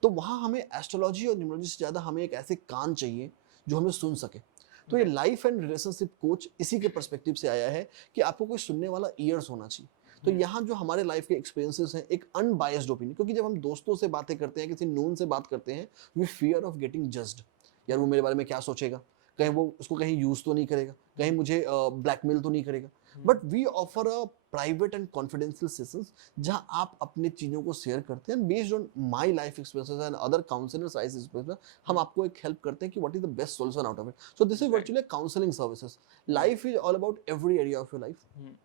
तो वहाँ हमें एस्ट्रोलॉजी और न्यूमरोलॉजी से ज़्यादा हमें एक ऐसे कान चाहिए जो हमें सुन सके। तो ये लाइफ एंड रिलेशनशिप कोच इसी के पर्सपेक्टिव से आया है कि आपको कोई सुनने वाला ईयर्स होना चाहिए। तो यहाँ जो हमारे लाइफ के एक्सपीरियंसेस हैं, एक अनबायस्ड ओपिनियन, क्योंकि जब हम दोस्तों से बातें करते हैं, किसी नोन से बात करते हैं, we fear of getting judged. यार वो मेरे बारे में क्या सोचेगा, कहीं वो उसको कहीं यूज तो नहीं करेगा, कहीं मुझे ब्लैकमेल तो नहीं करेगा। But we offer a private and confidential sessions जहां आप अपनी चीजों को शेयर करते हैं, based on my life experiences and other counsellors life experience, हम आपको एक हेल्प करते हैं कि what is the best solution out of it. So this is virtually counselling services. Life is all about every area of your life.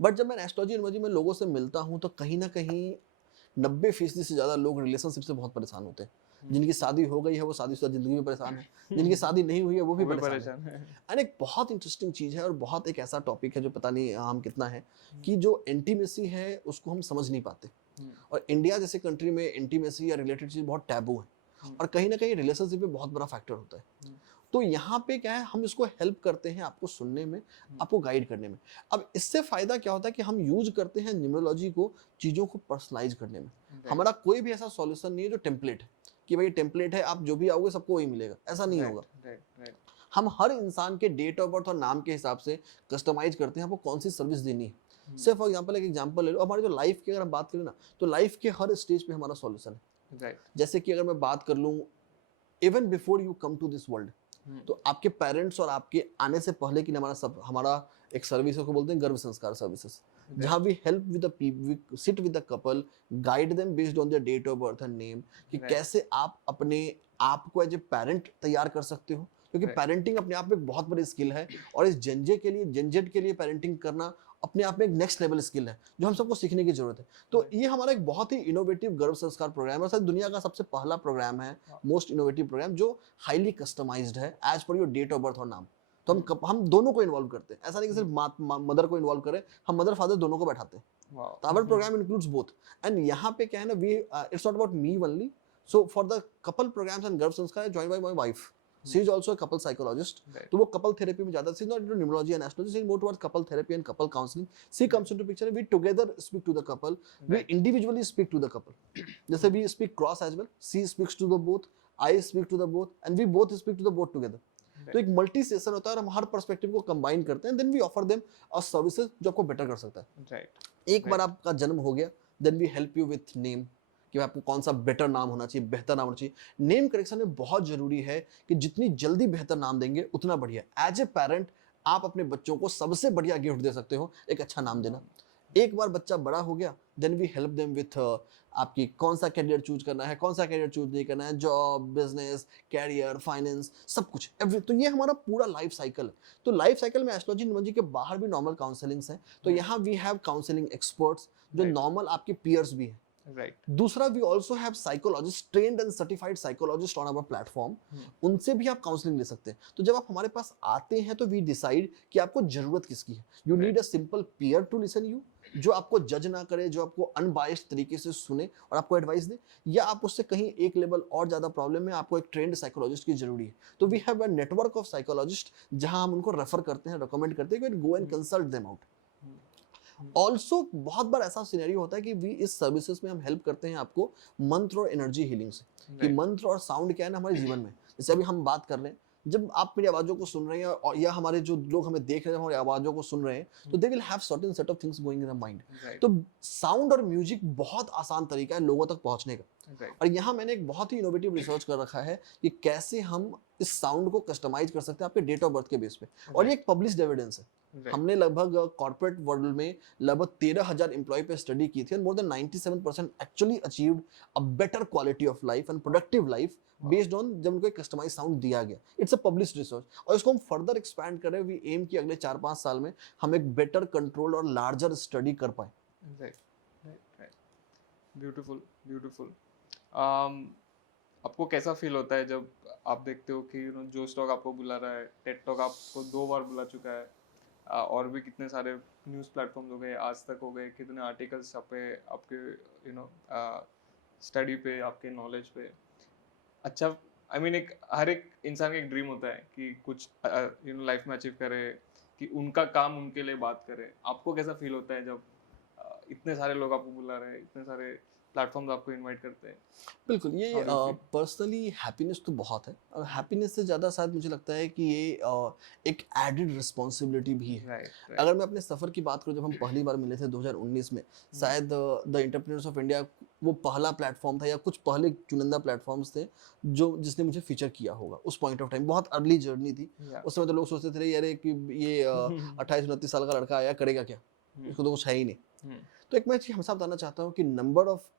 But जब मैं astrology university में लोगों से मिलता हूँ, तो कहीं ना कहीं 90% से ज्यादा लोग रिलेशनशिप से बहुत परेशान होते हैं। जिनकी शादी हो गई है वो शादीशुदा जिंदगी में परेशान है, जिनकी शादी नहीं हुई है वो भी परेशान है। एंड एक बहुत इंटरेस्टिंग चीज है और बहुत एक ऐसा टॉपिक है जो पता नहीं हम कितना है कि जो इंटीमेसी है उसको हम समझ नहीं पाते। और इंडिया जैसे कंट्री में इंटीमेसी या रिलेटेड चीज बहुत टैबू है और कहीं ना कहीं रिलेशनशिप में बहुत बड़ा फैक्टर होता है। तो यहाँ पे क्या है, हम इसको हेल्प करते हैं आपको सुनने में, आपको गाइड करने में। अब इससे फायदा क्या होता है कि हम यूज करते हैं न्यूमरोलॉजी को चीजों को पर्सनलाइज करने में। हमारा कोई भी ऐसा सॉल्यूशन नहीं है जो टेम्पलेट है कि भाई टेम्पलेट है, आप जो भी आओगे सबको वही मिलेगा, ऐसा नहीं होगा। हम हर इंसान के डेट ऑफ बर्थ और नाम के हिसाब से कस्टमाइज करते हैं आपको कौन सी सर्विस देनी है। से फॉर एग्जांपल एक एग्जांपल ले लो, हमारे जो लाइफ की अगर हम बात करें ना, तो लाइफ के हर स्टेज पे हमारा सॉल्यूशन है। जैसे कि अगर मैं बात कर लूँ, even before you come to this world, तो आपके पेरेंट्स और आपके आने से पहले की हमारा एक सर्विस को बोलते हैं गर्भ संस्कार सर्विसेज, जहाँ we help with the sit with the couple, guide them based on their date of birth and name, कि कैसे आप अपने आप को एज ए पेरेंट तैयार कर सकते हो, क्योंकि पेरेंटिंग अपने आप में एक बहुत बड़ी स्किल है। और इस जेंजे के लिए पेरेंटिंग करना अपने आप में एक नेक्स्ट लेवल स्किल है जो हम सबको सीखने की जरूरत है। तो Right. ये हमारा एक बहुत ही इनोवेटिव गर्भ संस्कार प्रोग्राम है, और शायद दुनिया का सबसे पहला प्रोग्राम है, हाँ। मोस्ट इनोवेटिव प्रोग्राम जो हाईली कस्टमाइज्ड है as per your date of birth और नाम। तो हम दोनों को इन्वॉल्व करते हैं, ऐसा नहीं कि सिर्फ मदर को इन्वॉल्व करें, हम मदर फादर दोनों को बैठाते हैं। Wow. तो our programme includes both. And यहाँ पे क्या है ना, we it's not about me only. So for the couple programmes and Garbh Sanskar joined by my wife, she is also a couple psychologist. Right. तो वो कपल थेरेपी में ज्यादा, she is not into numerology and astrology, she is more towards couple therapy and couple counselling. She comes into picture, we together speak to the couple, we Right. Individually speak to the couple. जैसे we speak cross as well, she speaks to the both, I speak to the both and we both speak to the both together. तो एक multi session होता है और हम हर perspective को combine करते हैं, then we offer them a services जो आपको बेटर कर सकता है। Right. एक बार आपका जन्म हो गया, then we help you with name, कि आपको कौन सा बेटर नाम होना चाहिए, बेहतर नाम होना चाहिए। नेम करेक्शन में बहुत जरूरी है कि जितनी जल्दी बेहतर नाम देंगे उतना बढ़िया। एज ए पेरेंट आप अपने बच्चों को सबसे बढ़िया गिफ्ट दे सकते हो, एक अच्छा नाम देना। एक बार बच्चा बड़ा हो गया, then we help them with आपकी कौन सा कैरियर चूज करना है, कौन सा कैरियर चूज नहीं करना है, जॉब, बिजनेस, कैरियर, फाइनेंस, सब कुछ एवरी। तो ये हमारा पूरा लाइफ साइकिल है। तो लाइफ साइकिल में एस्ट्रोलॉजी न्यूमरोलॉजी के बाहर भी नॉर्मल काउंसलिंग्स हैं। तो यहाँ वी हैव काउंसलिंग एक्सपर्ट्स जो Right. नॉर्मल आपके पीयर्स भी हैं। Right. दूसरा, we also have psychologist, trained and certified psychologist on our platform. उनसे भी आप काउंसलिंग ले सकते हैं। तो जब आप हमारे पास आते हैं तो वी डिसाइड कि आपको जरूरत किसकी है। You need a simple peer to listen you, जो आपको जज ना करे, जो आपको अनबायस्ड तरीके से सुने और आपको एडवाइस दे, या आप उससे कहीं एक लेवल और ज्यादा प्रॉब्लम में आपको एक ट्रेंड साइकोलॉजिस्ट की जरूरी है। तो we have a network of psychologist जहां हम उनको रेफर करते हैं, रिकमेंड करते हैं कि go and consult them out. Also बहुत बार ऐसा सिनेरियो होता है कि वी इस सर्विसेज में हम हेल्प करते हैं आपको मंत्र और एनर्जी हीलिंग से। कि Right. मंत्र और साउंड क्या है ना हमारे जीवन में, जैसे अभी हम बात कर रहे हैं, जब आप मेरी आवाज़ों को सुन रहे हैं और या हमारे जो लोग हमें देख रहे हैं हमारी आवाज़ों को सुन रहे हैं, तो they will have certain set of things going in the mind. Right. तो साउंड और म्यूजिक बहुत आसान तरीका है लोगों तक पहुंचने का। Right. और यहाँ मैंने एक बहुत ही इनोवेटिव रिसर्च कर रखा है कि कैसे हम इस साउंड को कस्टमाइज कर सकते हैं आपके डेट ऑफ बर्थ के बेस पे। और ये एक पब्लिश्ड एविडेंस है। Right. हमने लगभग कॉर्पोरेट वर्ल्ड में लगभग 13,000 एम्प्लॉय पे स्टडी की थी, and more than 97% actually achieved a better quality of life and productive life based on जब उनको एक कस्टमाइज साउंड दिया गया। इट्स अ पब्लिश्ड रिसर्च, और इसको हम फर्दर एक्सपैंड करें। वी एम कि अगले 4-5 साल में हम एक बेटर कंट्रोल और लार्जर स्टडी कर पाए। Right. Right. Beautiful. Beautiful. um, आपको कैसा फील होता है जब आप देखते हो कि जो स्टॉक आपको बुला रहा है, टेड टॉक आपको 2 बार बुला चुका है, और भी कितने सारे न्यूज़ प्लेटफॉर्म्स हो गए, आज तक हो गए, कितने आर्टिकल्स छपे आपके स्टडी पे, आपके नॉलेज पे। अच्छा, आई मीन एक हर एक इंसान का एक ड्रीम होता है कि कुछ लाइफ में अचीव करे, कि उनका काम उनके लिए बात करे। आपको कैसा फील होता है जब इतने सारे लोग आपको बुला रहे हैं, इतने सारे प्लेटफॉर्म्स आपको इनवाइट करते हैं? बिल्कुल, ये How do you feel? Personally happiness तो बहुत है, और हैप्पीनेस से ज़्यादा शायद मुझे लगता है कि ये एक एडेड रिस्पॉन्सिबिलिटी भी है। राइट, अगर मैं अपने सफ़र की बात करूं, जब हम पहली बार मिले थे 2019 में, शायद द एंटरप्रेन्योर्स ऑफ इंडिया वो पहला प्लेटफॉर्म था, या कुछ पहले चुनिंदा प्लेटफॉर्म्स थे जो जिसने मुझे फीचर किया होगा उस पॉइंट ऑफ टाइम। बहुत अर्ली जर्नी थी या उस समय। तो लोग सोचते थे अरे कि ये 28-29 साल का लड़का आया करेगा क्या, इसको तो कुछ है ही नहीं। तो एक मैं चीज़ हमेशा बताना चाहता हूँ कि number of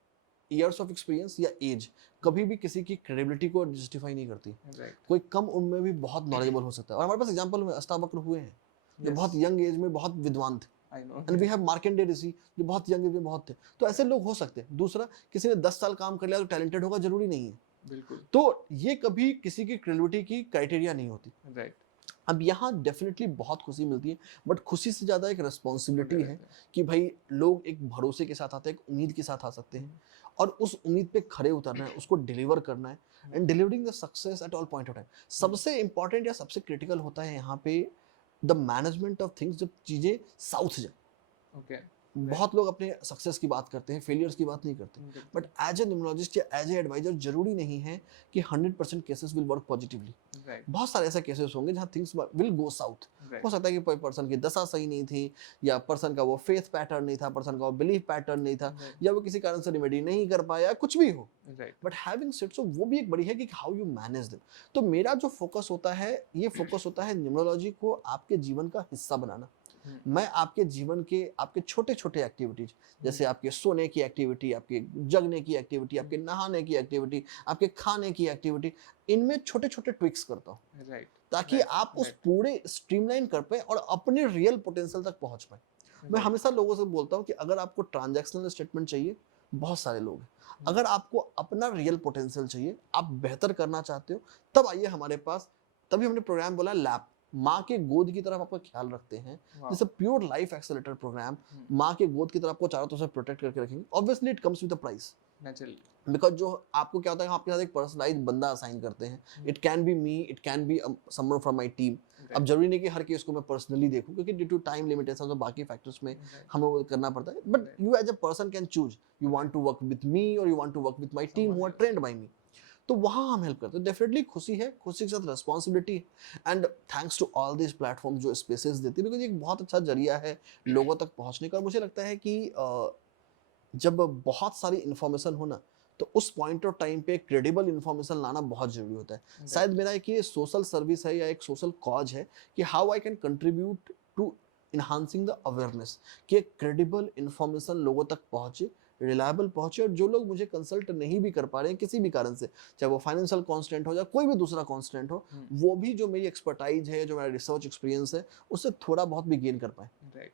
years of experience या एज कभी भी किसी की क्रेडिबिलिटी को जस्टिफाई नहीं करती। राइट, कोई कम उम्र में भी बहुत नॉलेजेबल हो सकता है, और हमारे पास एग्जांपल में अस्ता बकर हुए हैं जो Yes. बहुत यंग एज में बहुत विद्वान थे, I know. And we have Markandeya ऋषि जो बहुत यंग एज में बहुत थे। तो ऐसे लोग हो सकते हैं। दूसरा, किसी ने 10 साल काम कर लिया तो टैलेंटेड होगा जरूरी नहीं है। बिल्कुल। तो ये कभी किसी की क्रेडिबिलिटी की क्राइटेरिया नहीं होती। राइट, अब यहाँ डेफिनेटली बहुत खुशी मिलती है, बट खुशी से ज़्यादा एक रिस्पॉन्सिबिलिटी है कि भाई लोग एक भरोसे के साथ आते हैं, एक उम्मीद के साथ आ सकते हैं, और उस उम्मीद पे खड़े उतरना है, उसको डिलीवर करना है, and delivering the success at all point of time. सबसे इंपॉर्टेंट या सबसे क्रिटिकल होता है यहाँ पे द मैनेजमेंट ऑफ थिंग्स, जब चीज़ें साउथ जाए। ओके। बहुत लोग अपने सक्सेस की बात करते हैं, फेलियर्स की बात नहीं करते, बट एज ए न्यूमरोलॉजिस्ट या एज ए एडवाइजर जरूरी नहीं है कि 100% cases will work positively. Right, बहुत सारे ऐसे केसेस होंगे जहाँ थिंग्स विल गो साउथ। हो सकता है कि कोई पर्सन की दशा सही नहीं थी, या पर्सन का वो फेथ पैटर्न नहीं था, पर्सन का वो बिलीफ पैटर्न नहीं था, या वो किसी कारण से रिमेडी नहीं कर पाया, कुछ भी हो। Right, but having said so, वो भी एक बड़ी है कि हाउ यू मैनेज देम। तो मेरा जो फोकस होता है, ये फोकस होता है न्यूमरोलॉजी को आपके जीवन का हिस्सा बनाना। मैं आपके जीवन के आपके छोटे छोटे एक्टिविटीज, जैसे आपके सोने की एक्टिविटी, आपके जगने की एक्टिविटी, आपके नहाने की एक्टिविटी, आपके खाने की एक्टिविटी, इनमें छोटे छोटे ट्विक्स करता हूँ, राइट, ताकि आप उस पूरे स्ट्रीमलाइन कर पाए और अपने रियल पोटेंशियल तक पहुंच पाए। मैं हमेशा लोगों से बोलता हूँ कि अगर आपको ट्रांजैक्शनल स्टेटमेंट चाहिए, बहुत सारे लोग हैं। अगर आपको अपना रियल पोटेंशियल चाहिए, आप बेहतर करना चाहते हो, तब आइए हमारे पास। तभी हमने प्रोग्राम बोला लैप, माँ के गोद की तरफ आपका ख्याल रखते हैं। वाओ जैसे प्योर लाइफ एक्सेलेरेटर प्रोग्राम, माँ के गोद की तरफ आपको चारों तरफ से प्रोटेक्ट करके रखेंगे। Obviously it comes with a price, naturally because जो आपको क्या होता है, हम आपके साथ एक पर्सनलाइज बंदा असाइन करते हैं। It can be me, it can be someone from my team. अब जरूरी नहीं कि हर केस को मैं पर्सनली देखूं, क्योंकि ड्यू टू टाइम लिमिटेशन और बाकी फैक्टर्स में हमें वो करना पड़ता है। But you as a person can choose, you want to work with me और you want to work with my team who are trained by me. तो वहाँ हम हेल्प करते हैं। डेफिनेटली खुशी है, खुशी के साथ रिस्पॉन्सिबिलिटी है। And thanks to all this platform जो स्पेसेस देते हैं, बिकॉज ये एक बहुत अच्छा जरिया है लोगों तक पहुँचने का। और मुझे लगता है कि जब बहुत सारी इन्फॉर्मेशन हो ना, तो उस पॉइंट ऑफ टाइम पे क्रेडिबल इन्फॉर्मेशन लाना बहुत जरूरी होता है। शायद मेरा एक ये सोशल सर्विस है या एक सोशल कॉज है कि how I can contribute to enhancing the awareness, कि एक क्रेडिबल इन्फॉर्मेशन लोगों तक पहुंचे, रिलायबल पहुंचे। और जो लोग मुझे कंसल्ट नहीं भी कर पा रहे हैं किसी भी कारण से, चाहे वो फाइनेंशियल कॉन्स्टेंट हो या कोई भी दूसरा कॉन्स्टेंट हो, वो भी जो मेरी एक्सपर्टाइज है, जो मेरा रिसर्च एक्सपीरियंस है, उससे थोड़ा बहुत भी गेन कर पाए। राइट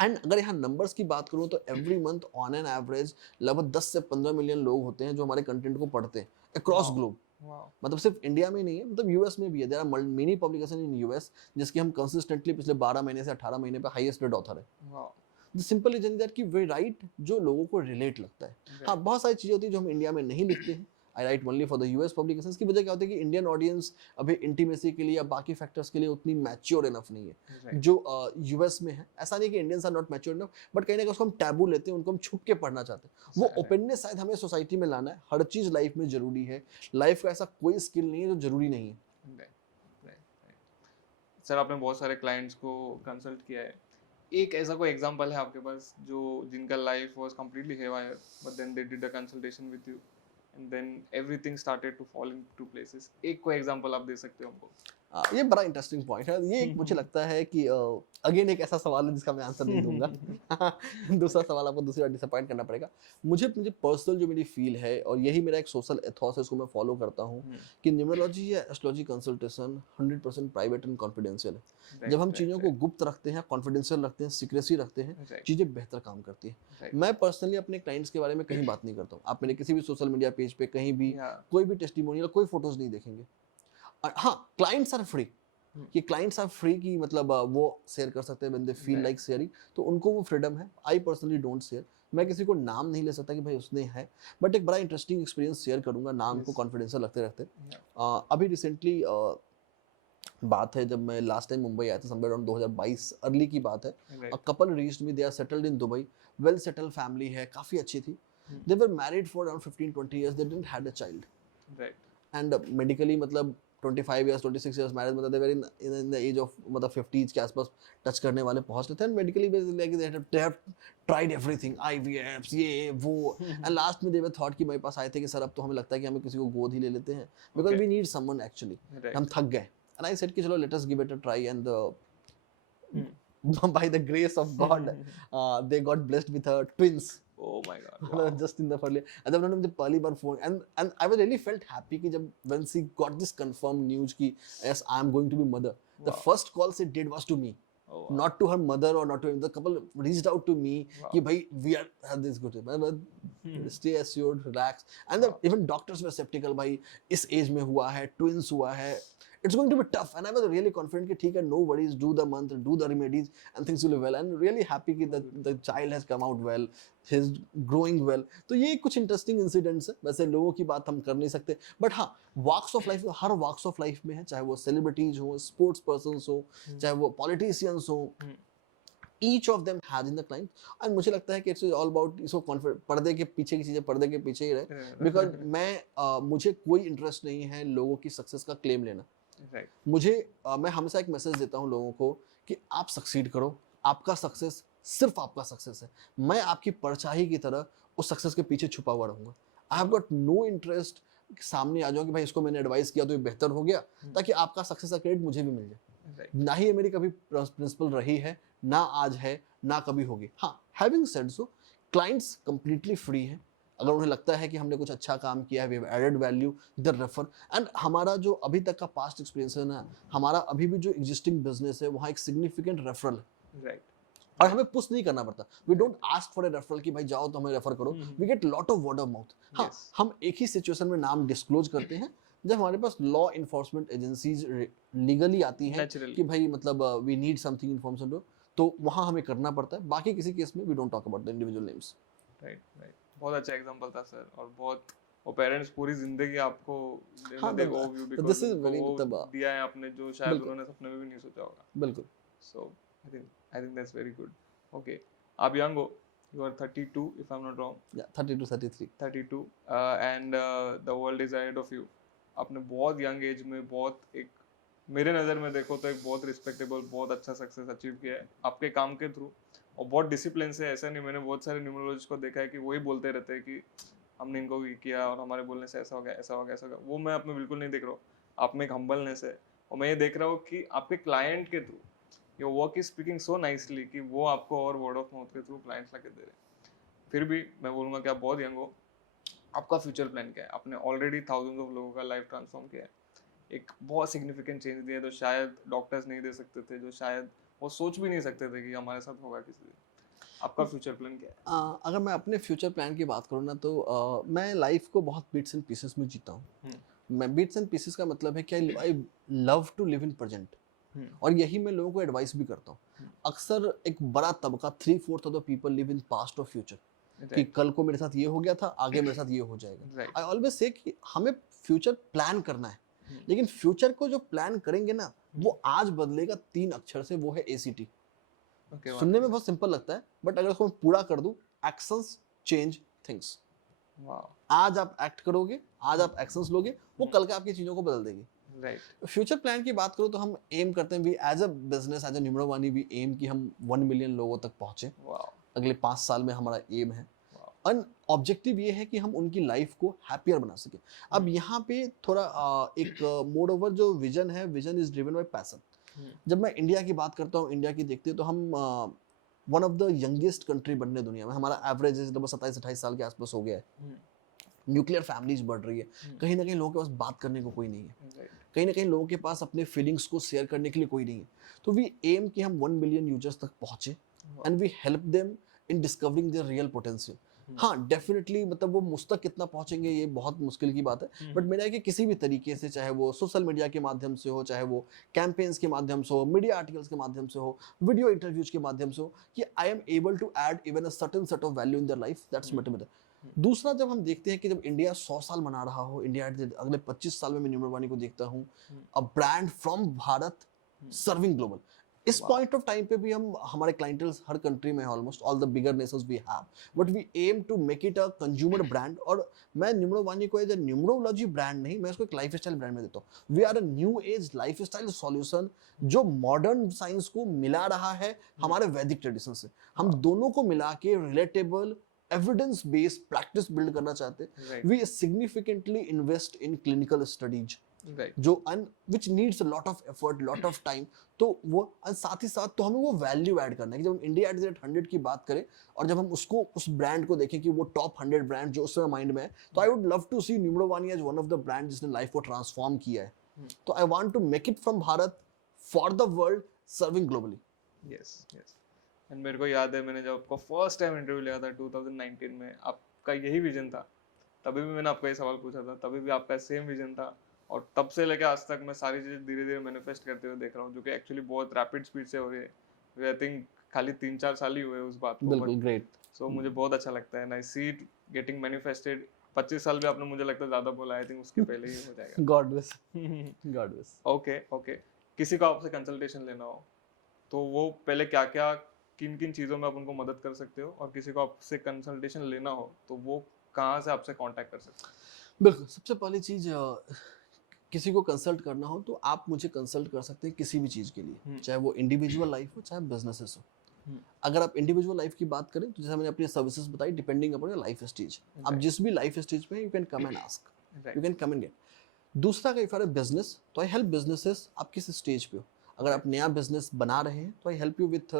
एंड अगर यहाँ नंबर्स की बात करूँ तो every month on an average लगभग 10 से 15 मिलियन लोग होते हैं जो हमारे कंटेंट को पढ़ते हैं अक्रॉस Wow. ग्लोब। वाओ मतलब सिर्फ इंडिया में ही नहीं है, मतलब यूएस में भी है। There are many publication in US जिसकी हम कंसिस्टेंटली पिछले 12 महीने से 18 महीने पे हाईएस्ट रेट ऑथर है। Wow the simple reason that कि वे राइट जो लोगों को रिलेट लगता है। हाँ, बहुत सारी चीज़ें होती है जो हम इंडिया में नहीं लिखते हैं। I write only for the US publications. की वजह क्या होती है कि इंडियन ऑडियंस अभी इंटीमेसी के लिए या बाकी फैक्टर्स के लिए उतनी मैच्योर इनफ नहीं है राइट जो यूएस में है। ऐसा नहीं कि Indians are not mature enough, but कहीं ना कहीं उसको हम टैबू लेते हैं, उनको हम छुप के पढ़ना चाहते हैं। वो ओपननेस शायद हमें सोसाइटी में लाना है। हर चीज़ लाइफ में जरूरी है। लाइफ का ऐसा कोई स्किल नहीं है जो जरूरी नहीं है। सर आपने बहुत सारे क्लाइंट्स को कंसल्ट किया है, एक ऐसा कोई एग्जांपल है आपके पास जो जिनका life was completely haywire but then they did a consultation with you and then everything started to fall into places? एक कोई एग्जांपल आप दे सकते हो हमको? ये बड़ा इंटरेस्टिंग पॉइंट है। ये एक मुझे लगता है कि अगेन एक ऐसा सवाल है जिसका मैं आंसर नहीं दूंगा। दूसरा सवाल आपको दूसरी बार डिसअपॉइंट करना पड़ेगा। मुझे मुझे पर्सनल जो मेरी फील है, और यही मेरा एक सोशल एथॉस है, इसको मैं फॉलो करता हूँ कि न्यूमरोलॉजी या astrology consultation 100% private and confidential है। जब हम चीज़ों को गुप्त रखते हैं, कॉन्फिडेंशियल रखते हैं, सीक्रेसी रखते हैं, चीज़ें बेहतर काम करती हैं। मैं पर्सनली अपने क्लाइंट्स के बारे में कहीं बात नहीं करता हूँ। आप मेरे किसी भी सोशल मीडिया पेज पे कहीं भी कोई भी टेस्टिमोनियल, कोई फोटोज नहीं देखेंगे। हाँ, क्लाइंट्स आर फ्री, कि क्लाइंट्स आर फ्री की मतलब वो शेयर कर सकते हैं when they feel like sharing, तो उनको वो फ्रीडम है। I personally don't share. मैं किसी को नाम नहीं ले सकता कि भाई उसने है, बट एक बड़ा इंटरेस्टिंग एक्सपीरियंस शेयर करूंगा नाम को कॉन्फिडेंशियल रखते रखते। अभी रिसेंटली बात है, जब मैं लास्ट टाइम मुंबई आया था समवेयर अराउंड 2022 अर्ली की बात है। A couple reached me, they are settled in Dubai, well settled family है, काफ़ी अच्छी थी। They were married for around 15-20 years, they didn't had a child. And medically मतलब 25 ईयर्स 26 ईयर्स मैरिज, मतलब they were in the age of मतलब 50s के आसपास touch करने वाले पहुंच रहे थे। And medically like they have tried everything, IVF ये वो। एंड लास्ट में दे वर थॉट कि मेरे पास आए थे कि सर अब तो हमें लगता है कि हमें किसी को गोद ही ले लेते हैं, because we need someone actually, हम थक गए। एंड आई सेड कि चलो let us give it a try. And by the grace of God, they got blessed with twins. Oh my God! Wow. Just in the early, and then मुझे पहली बार phone, and I was really felt happy कि जब when she got this confirmed news कि yes I am going to be mother, the first call she did was to me, not to her mother or not to him. The couple reached out to me कि भाई we are have this good, stay assured, relax. And even doctors were skeptical, भाई इस as में हुआ है, twins हुआ है, it's going to be tough. And I was really confident कि ठीक है, no worries, do the month, do the remedies and things will be well. And really happy कि the child has come out well, he's growing well. तो ये कुछ interesting incidents है। वैसे लोगों की बात हम कर नहीं सकते, but हाँ, walks of life, her walks of life में है, चाहे वो celebrities हो, sports persons हो, चाहे वो politicians हो, each of them has in the client. And मुझे लगता है कि it's all about इसको पर्दे के पीछे की चीज़ें पर्दे के पीछे ही रहे, because मुझे कोई इंटरेस्ट नहीं है लोगों की सक्सेस का क्लेम लेना। मुझे मैं हमेशा एक मैसेज देता हूँ लोगों को कि आप सक्सीड करो, आपका सक्सेस सिर्फ आपका सक्सेस है। मैं आपकी परछाई की तरह उस सक्सेस के पीछे छुपा हुआ रहूंगा। I have got no interest सामने आ जाओ कि भाई इसको मैंने एडवाइस किया तो ये बेहतर हो गया, ताकि आपका सक्सेस का क्रेडिट मुझे भी मिल जाए। ना ही ये मेरी कभी प्रिंसिपल रही है, ना आज है, ना कभी होगी। हाँ, having said so, clients completely free हैं। अगर उन्हें लगता है कि हमने कुछ अच्छा काम किया है, we have added value, they refer. And हमारा जो अभी तक का पास्ट एक्सपीरियंस है ना, हमारा अभी भी जो एग्जिस्टिंग बिजनेस है वहाँ एक सिग्निफिकेंट रेफरल है। और हमें पुश नहीं करना पड़ता, we don't ask for a referral कि भाई जाओ तो हमें रेफर करो, we get lot of word of mouth. हाँ, Yes. हम एक ही सिचुएशन में नाम डिस्क्लोज करते हैं जब हमारे पास लॉ इन्फोर्समेंट एजेंसीज लीगली आती हैं Naturally. कि भाई मतलब वी नीड समथिंग इन्फॉर्मेशन दो, तो वहाँ हमें करना पड़ता है। बाकी किसी केस में we don't talk about the individual names. Right. बहुत अच्छा एग्जांपल था सर, और बहुत, वो पेरेंट्स पूरी जिंदगी आपको हाँ, दे ओव यू, तो बिकॉज दिस इज उनको वेरी वो मतलब दिया है आपने जो शायद बिल्कुल उन्होंने सपने में भी नहीं सोचा होगा। बिल्कुल। So I think that's very good. Okay, आप यंग हो, you are 32 if I am not wrong, या 32 33। 32, and the world is ahead of you. आपने बहुत यंग एज में बहुत एक, मेरे नज़र में देखो तो एक बहुत रिस्पेक्टेबल, बहुत अच्छा सक्सेस अचीव किया है आपके काम के थ्रू, और बहुत डिसिप्लिन से। ऐसा नहीं, मैंने बहुत सारे न्यूमरोलॉजिस्ट को देखा है कि वही बोलते रहते हैं कि हमने इनको ये किया और हमारे बोलने से ऐसा हो गया, ऐसा हो गया, ऐसा हो गया। वो मैं आप में बिल्कुल नहीं देख रहा हूँ। आप में एक हम्बलनेस है, और मैं ये देख रहा हूँ कि आपके क्लाइंट के through your work is speaking so nicely कि वो आपको और वर्ड ऑफ माउथ के थ्रू क्लाइंट्स लाके दे रहे हैं। फिर भी मैं बोलूँगा कि आप बहुत यंग हो, आपका फ्यूचर प्लान क्या है? आपने ऑलरेडी थाउजेंड्स ऑफ लोगों का लाइफ ट्रांसफॉर्म किया है, एक बहुत सिग्निफिकेंट चेंज दिया है, तो शायद डॉक्टर्स नहीं दे सकते थे, जो शायद वो सोच भी नहीं सकते थे कि हमारे साथ होगा किसी दिन। आपका फ्यूचर प्लान क्या है? अगर मैं अपने फ्यूचर प्लान की बात करूँ ना, तो मैं लाइफ को बहुत बिट्स एंड पीसेस में जीता हूँ। मैं बिट्स एंड पीसेस का मतलब है कि I love to live in present, और यही मैं लोगों को एडवाइस भी करता हूँ। अक्सर एक बड़ा तबका 3/4 of the people live in past और फ्यूचर, कि कल को मेरे साथ ये हो गया था, आगे मेरे साथ ये हो जाएगा। Right. आई ऑलवेज से कि हमें फ्यूचर प्लान करना है, लेकिन फ्यूचर को जो प्लान करेंगे ना, वो आज बदलेगा 3 अक्षर से, वो है ACT। Okay, सुनने में बहुत सिंपल लगता है, बट अगर उसको मैं पूरा कर दूं, एक्शंस चेंज थिंग्स। wow, आज आप एक्ट करोगे, आज आप एक्शंस लोगे, वो कल के आपकी चीजों को बदल देगी। right, फ्यूचर प्लान की बात करूं तो हम एम करते हैं, भी as a business, as a numero Vani, भी एम कि हम 1 मिलियन लोगों तक पहुंचे wow, अगले 5 साल में, हमारा एम है। wow, अन ऑब्जेक्टिव ये है कि हम उनकी लाइफ को हैप्पियर बना सके। अब यहाँ पे थोड़ा एक मोड ओवर जो विजन है, vision is driven by passion. जब मैं इंडिया की बात करता हूँ, इंडिया की देखते हैं तो हम one of the youngest country बनने दुनिया में, हमारा एवरेज एज लगभग 27-28 साल के आसपास हो गया है। न्यूक्लियर फैमिलीज बढ़ रही है, कहीं ना कहीं लोगों के पास बात करने को कोई नहीं है, right, कहीं ना कहीं लोगों के पास अपने फीलिंग्स को शेयर करने के लिए कोई नहीं है। तो वी एम कि हम 1 बिलियन यूजर्स तक पहुंचे, and we help them in discovering their real potential. हाँ, डेफिनेटली मतलब वो मुझ तक कितना पहुंचेंगे ये बहुत मुश्किल की बात है, बट मेरा है कि किसी भी तरीके से, चाहे वो सोशल मीडिया के माध्यम से हो, चाहे वो कैंपेन्स के माध्यम से हो, मीडिया आर्टिकल्स के माध्यम से हो, वीडियो इंटरव्यूज के माध्यम से हो, कि I am able to add even a certain set of value in their life, that's matter. दूसरा, जब हम देखते हैं कि जब इंडिया 100 साल मना रहा हो, इंडिया अगले 25 साल में मैं न्यूमर वानी को देखता हूँ, a brand from Bharat serving global. इस पॉइंट ऑफ टाइम पे भी हम, हमारे क्लाइंटल्स हर कंट्री में है, almost all the bigger nations we have, but we aim to make it a consumer brand. और मैं न्यूमरो वानी को एज अ न्यूमरोलॉजी ब्रांड नहीं, मैं उसको एक लाइफस्टाइल ब्रांड में देता हूँ। We are a new age lifestyle solution, जो मॉडर्न साइंस को मिला रहा है हमारे वैदिक ट्रेडिशन से। हम दोनों को मिला के relatable evidence based practice build करना चाहते हैं। right, we significantly invest in clinical studies, right, जो which needs lot of effort, lot of time. तो वो साथ ही साथ तो हमें वो वैल्यू ऐड करना है कि जब हम इंडिया एट 100 की बात करें, और जब हम उसको, उस ब्रांड को देखें कि वो टॉप 100 ब्रांड जो उस समय माइंड में है, तो I would love to see Numero Vani as one of the brand जिसने लाइफ को ट्रांसफॉर्म किया है। तो I want to make it from Bharat for the world, serving globally. yes, yes. And मेरे को याद है, मैंने जब आपको फर्स्ट टाइम इंटरव्यू लिया था 2019 में, आपका यही विजन था। तभी भी मैंने आपको ये सवाल पूछा था, तभी भी आपका सेम विजन था, और तब से लेकर आज तक मैं सारी चीज़ें धीरे धीरे मैनिफेस्ट करते हुए देख रहा हूँ, जो कि एक्चुअली बहुत रैपिड स्पीड से हो रही है। आई थिंक खाली 3-4 साल ही हुए उस बात को, बिल्कुल, ग्रेट। सो मुझे बहुत अच्छा लगता है, and I see it getting manifested. 25 साल भी आपने मुझे लगता है ज़्यादा बोला, आई थिंक उसके पहले ही हो जाएगा। God bless, God bless. Okay, okay. किसी को आपसे कंसल्टेशन लेना हो तो वो पहले क्या क्या, किन किन चीज़ों में आप उनको मदद कर सकते हो, और किसी को आपसे कंसल्टेशन लेना हो तो वो कहाँ से आपसे कांटेक्ट कर सकते हैं? बिल्कुल, सबसे पहली चीज़, किसी को कंसल्ट करना हो तो आप मुझे कंसल्ट कर सकते हैं किसी भी चीज़ के लिए, चाहे वो इंडिविजुअल लाइफ हो, चाहे बिजनेसेस हो। अगर आप इंडिविजुअल लाइफ की बात करें तो जैसे मैंने अपनी सर्विसेज बताई, depending upon your life stage, आप जिस भी लाइफ स्टेज में, you can come and ask, you can come and get. दूसरा, इफ आर बिजनेस, तो आई हेल्प बिजनेसेस आप किस स्टेज पे हो। अगर आप नया बिजनेस बना रहे हैं तो आई हेल्प यू विथ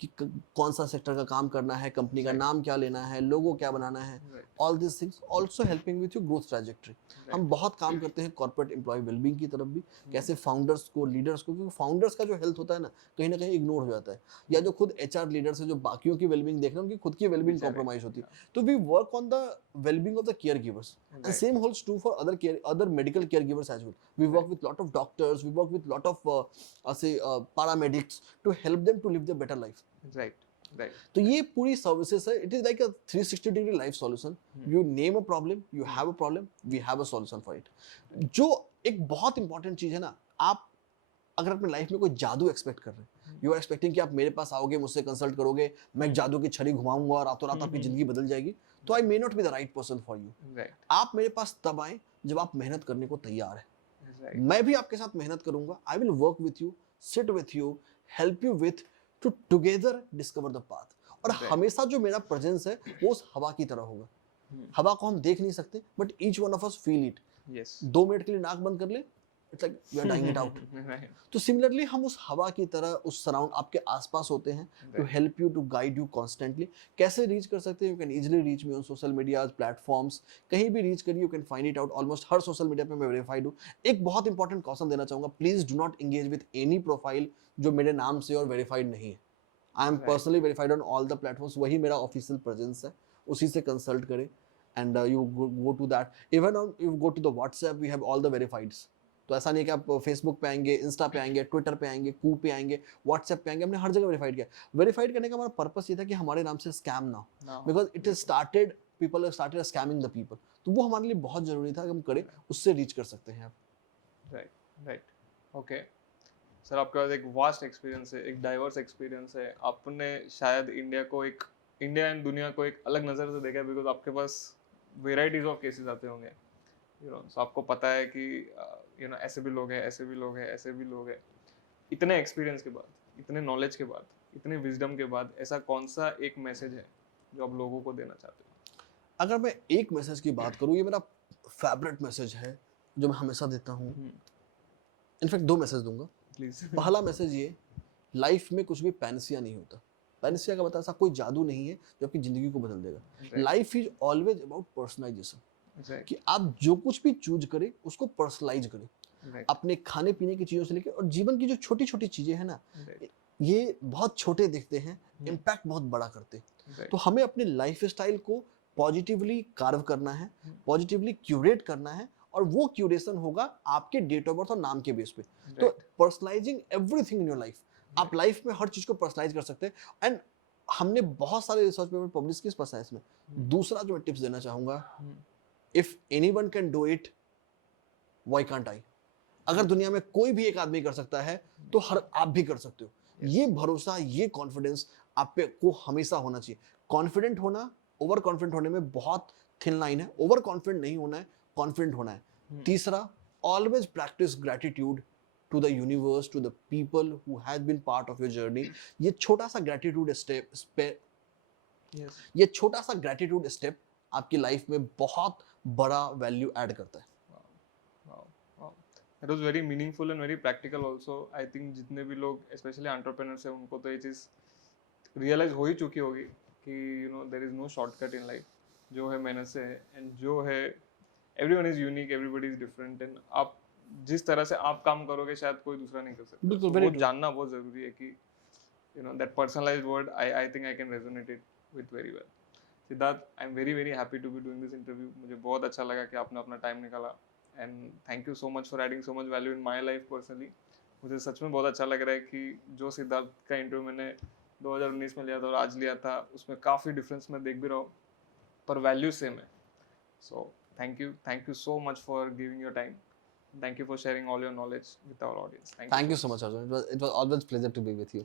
कि कौन सा सेक्टर का काम करना है, कंपनी का Right. नाम क्या लेना है, लोगो क्या बनाना है, Right. All this things also helping with your growth trajectory. हम बहुत काम करते हैं कॉर्पोरेट एम्प्लॉय वेलबींग की तरफ भी, कैसे फाउंडर्स को, लीडर्स को, क्योंकि फाउंडर्स का जो हेल्थ होता है ना कहीं इग्नोर हो जाता है, या जो खुद एचआर लीडर्स है जो बाकियों की वेलबींग देख रहे हैं उनकी खुद की वेलबींग बेचारे, कॉम्प्रोमाइज होती है। तो we work on the wellbeing of the care givers and Right. Same holds true for other medical caregivers as well. We work with lot of doctors, we work with lot of paramedics to help them to live their better life. Right. Right. तो ये पूरी services है, it is like a 360 degree life solution. You name a problem, you have a problem, we have a solution for it. जो एक बहुत important चीज है ना, आप अगर अपने लाइफ में कोई जादू एक्सपेक्ट कर रहे हैं, यू आर एक्सपेक्टिंग कि आप मेरे पास आओगे, मुझसे कंसल्ट करोगे, मैं एक जादू की छड़ी घुमाऊंगा और रातों रात आपकी जिंदगी बदल जाएगी, तो I may not be the right person for you. Right. आप मेरे पास तब आए जब आप मेहनत करने को तैयार है। Right. मैं भी आपके साथ मेहनत करूंगा, I will work with you, sit with you, help you with to together discover the path. और Right. हमेशा जो मेरा प्रेजेंस है वो उस हवा की तरह होगा। हवा को हम देख नहीं सकते, but each one of us feel it. Yes. 2 minute के लिए नाक बंद कर ले, it's like we are dying it out. Right. तो सिमिलरली हम उस हवा की तरह उस सराउंड आपके आसपास होते हैं, to help you, to guide you constantly. कैसे रीच कर सकते हैं? You can easily reach me on social media platforms, कहीं भी रीच करिए, you can find it out. Almost हर सोशल मीडिया पे मैं वेरीफाइड हूँ। एक बहुत इंपॉर्टेंट क्वेश्चन देना चाहूंगा, please do not engage with any profile जो मेरे नाम से और वेरीफाइड नहीं है। I am Right. Personally verified on all the platforms, वही मेरा ऑफिशियल प्रेजेंस है, उसी से कंसल्ट करें। And you go to that, even on you go to the WhatsApp, we have all the verifieds. तो ऐसा नहीं कि आप फेसबुक पे आएंगे, इंस्टा पे आएंगे, ट्विटर पे आएंगे, कू पे आएंगे, व्हाट्सएप पे आएंगे, हमने हर जगह वेरीफाइड किया। वेरीफाइड करने का हमारा पर्पस ये था कि हमारे नाम से स्कैम ना हो, No. Because it is started, people started scamming the people. तो वो हमारे लिए बहुत जरूरी था कि हम करें, उससे रीच कर सकते हैं आप। Right. Right. Okay. सर आपके पास एक वास्ट एक्सपीरियंस है, एक डाइवर्स एक्सपीरियंस है। आपने शायद इंडिया एंड दुनिया को एक अलग नज़र से देखा है, बिकॉज आपके पास वेराइटीज ऑफ केसेस आते होंगे, यू नो। सो आपको पता है कि यू नो ऐसे भी लोग हैं, ऐसे भी लोग हैं, ऐसे भी लोग हैं। इतने एक्सपीरियंस के बाद, इतने नॉलेज के बाद, इतने विजडम के बाद, ऐसा कौन सा एक मैसेज है जो आप लोगों को देना चाहते हो? अगर मैं एक मैसेज की बात करूँ, ये मेरा फेवरेट मैसेज है जो मैं हमेशा देता हूँ। इनफैक्ट 2 मैसेज दूंगा। प्लीज। पहला मैसेज ये, लाइफ में कुछ भी पैनसिया नहीं होता। पैनसिया का मतलब ऐसा कोई जादू नहीं है जो आपकी जिंदगी को बदल देगा। Life is always about personalisation, कि आप जो कुछ भी चूज करें उसको पर्सनलाइज करें, अपने खाने पीने की चीजों से लेकर, और जीवन की जो छोटी छोटी चीजें हैं ना, ये बहुत छोटे दिखते हैं, इम्पैक्ट बहुत बड़ा करते हैं। तो हमें अपने लाइफ स्टाइल को पॉजिटिवली कार्व करना है, पॉजिटिवली क्यूरेट करना है, और वो क्यूरेशन होगा आपके डेट ऑफ बर्थ और नाम के बेस पे। तो personalising everything in your life, आप लाइफ में हर चीज को पर्सनलाइज कर सकते हैं। एंड हमने बहुत सारे रिसर्च पेपर पब्लिश किए इस पर्सनलाइज में। दूसरा जो मैं टिप्स देना चाहूंगा, if anyone can do it, why can't I? अगर दुनिया में कोई भी एक आदमी कर सकता है तो हर आप भी कर सकते हो। ये भरोसा, ये कॉन्फिडेंस आप पे को हमेशा होना चाहिए। कॉन्फिडेंट होना, ओवर कॉन्फिडेंट होने में बहुत थिन लाइन है। ओवर कॉन्फिडेंट नहीं होना है, कॉन्फिडेंट होना है। तीसरा, always practise gratitude to the universe, to the people who has been part of your journey. ये छोटा सा ग्रैटिट्यूड स्टेप, ये छोटा सा ग्रैटिट्यूड स्टेप आपकी लाइफ में बहुत बड़ा वैल्यू ऐड करता है। It was very meaningful and very practical also. I think जितने भी लोग especially entrepreneurs हैं उनको तो ये चीज़ realize हो ही चुकी होगी कि you know there is no shortcut in life. जो है मेहनत से है, and जो है everyone is unique, everybody is different, and आप जिस तरह से आप काम करोगे शायद कोई दूसरा नहीं कर सकता। बिल्कुल, So very वो true. जानना बहुत ज़रूरी है कि you know that personalized word I think I can resonate it with very well. Siddharth, I am very very happy to be doing this interview. मुझे बहुत अच्छा लगा कि आपने अपना टाइम निकाला, and thank you so much for adding so much value in my life personally. मुझे सच में बहुत अच्छा लग रहा है कि जो सिद्धार्थ का इंटरव्यू मैंने 2019 में लिया था और आज लिया था, उसमें काफ़ी डिफरेंस मैं देख भी रहा हूँ, पर वैल्यू सेम है। So thank you so much for giving your time. Thank you for sharing all your knowledge with our audience. Thank you so much, Arjun. It was always pleasure to be with you.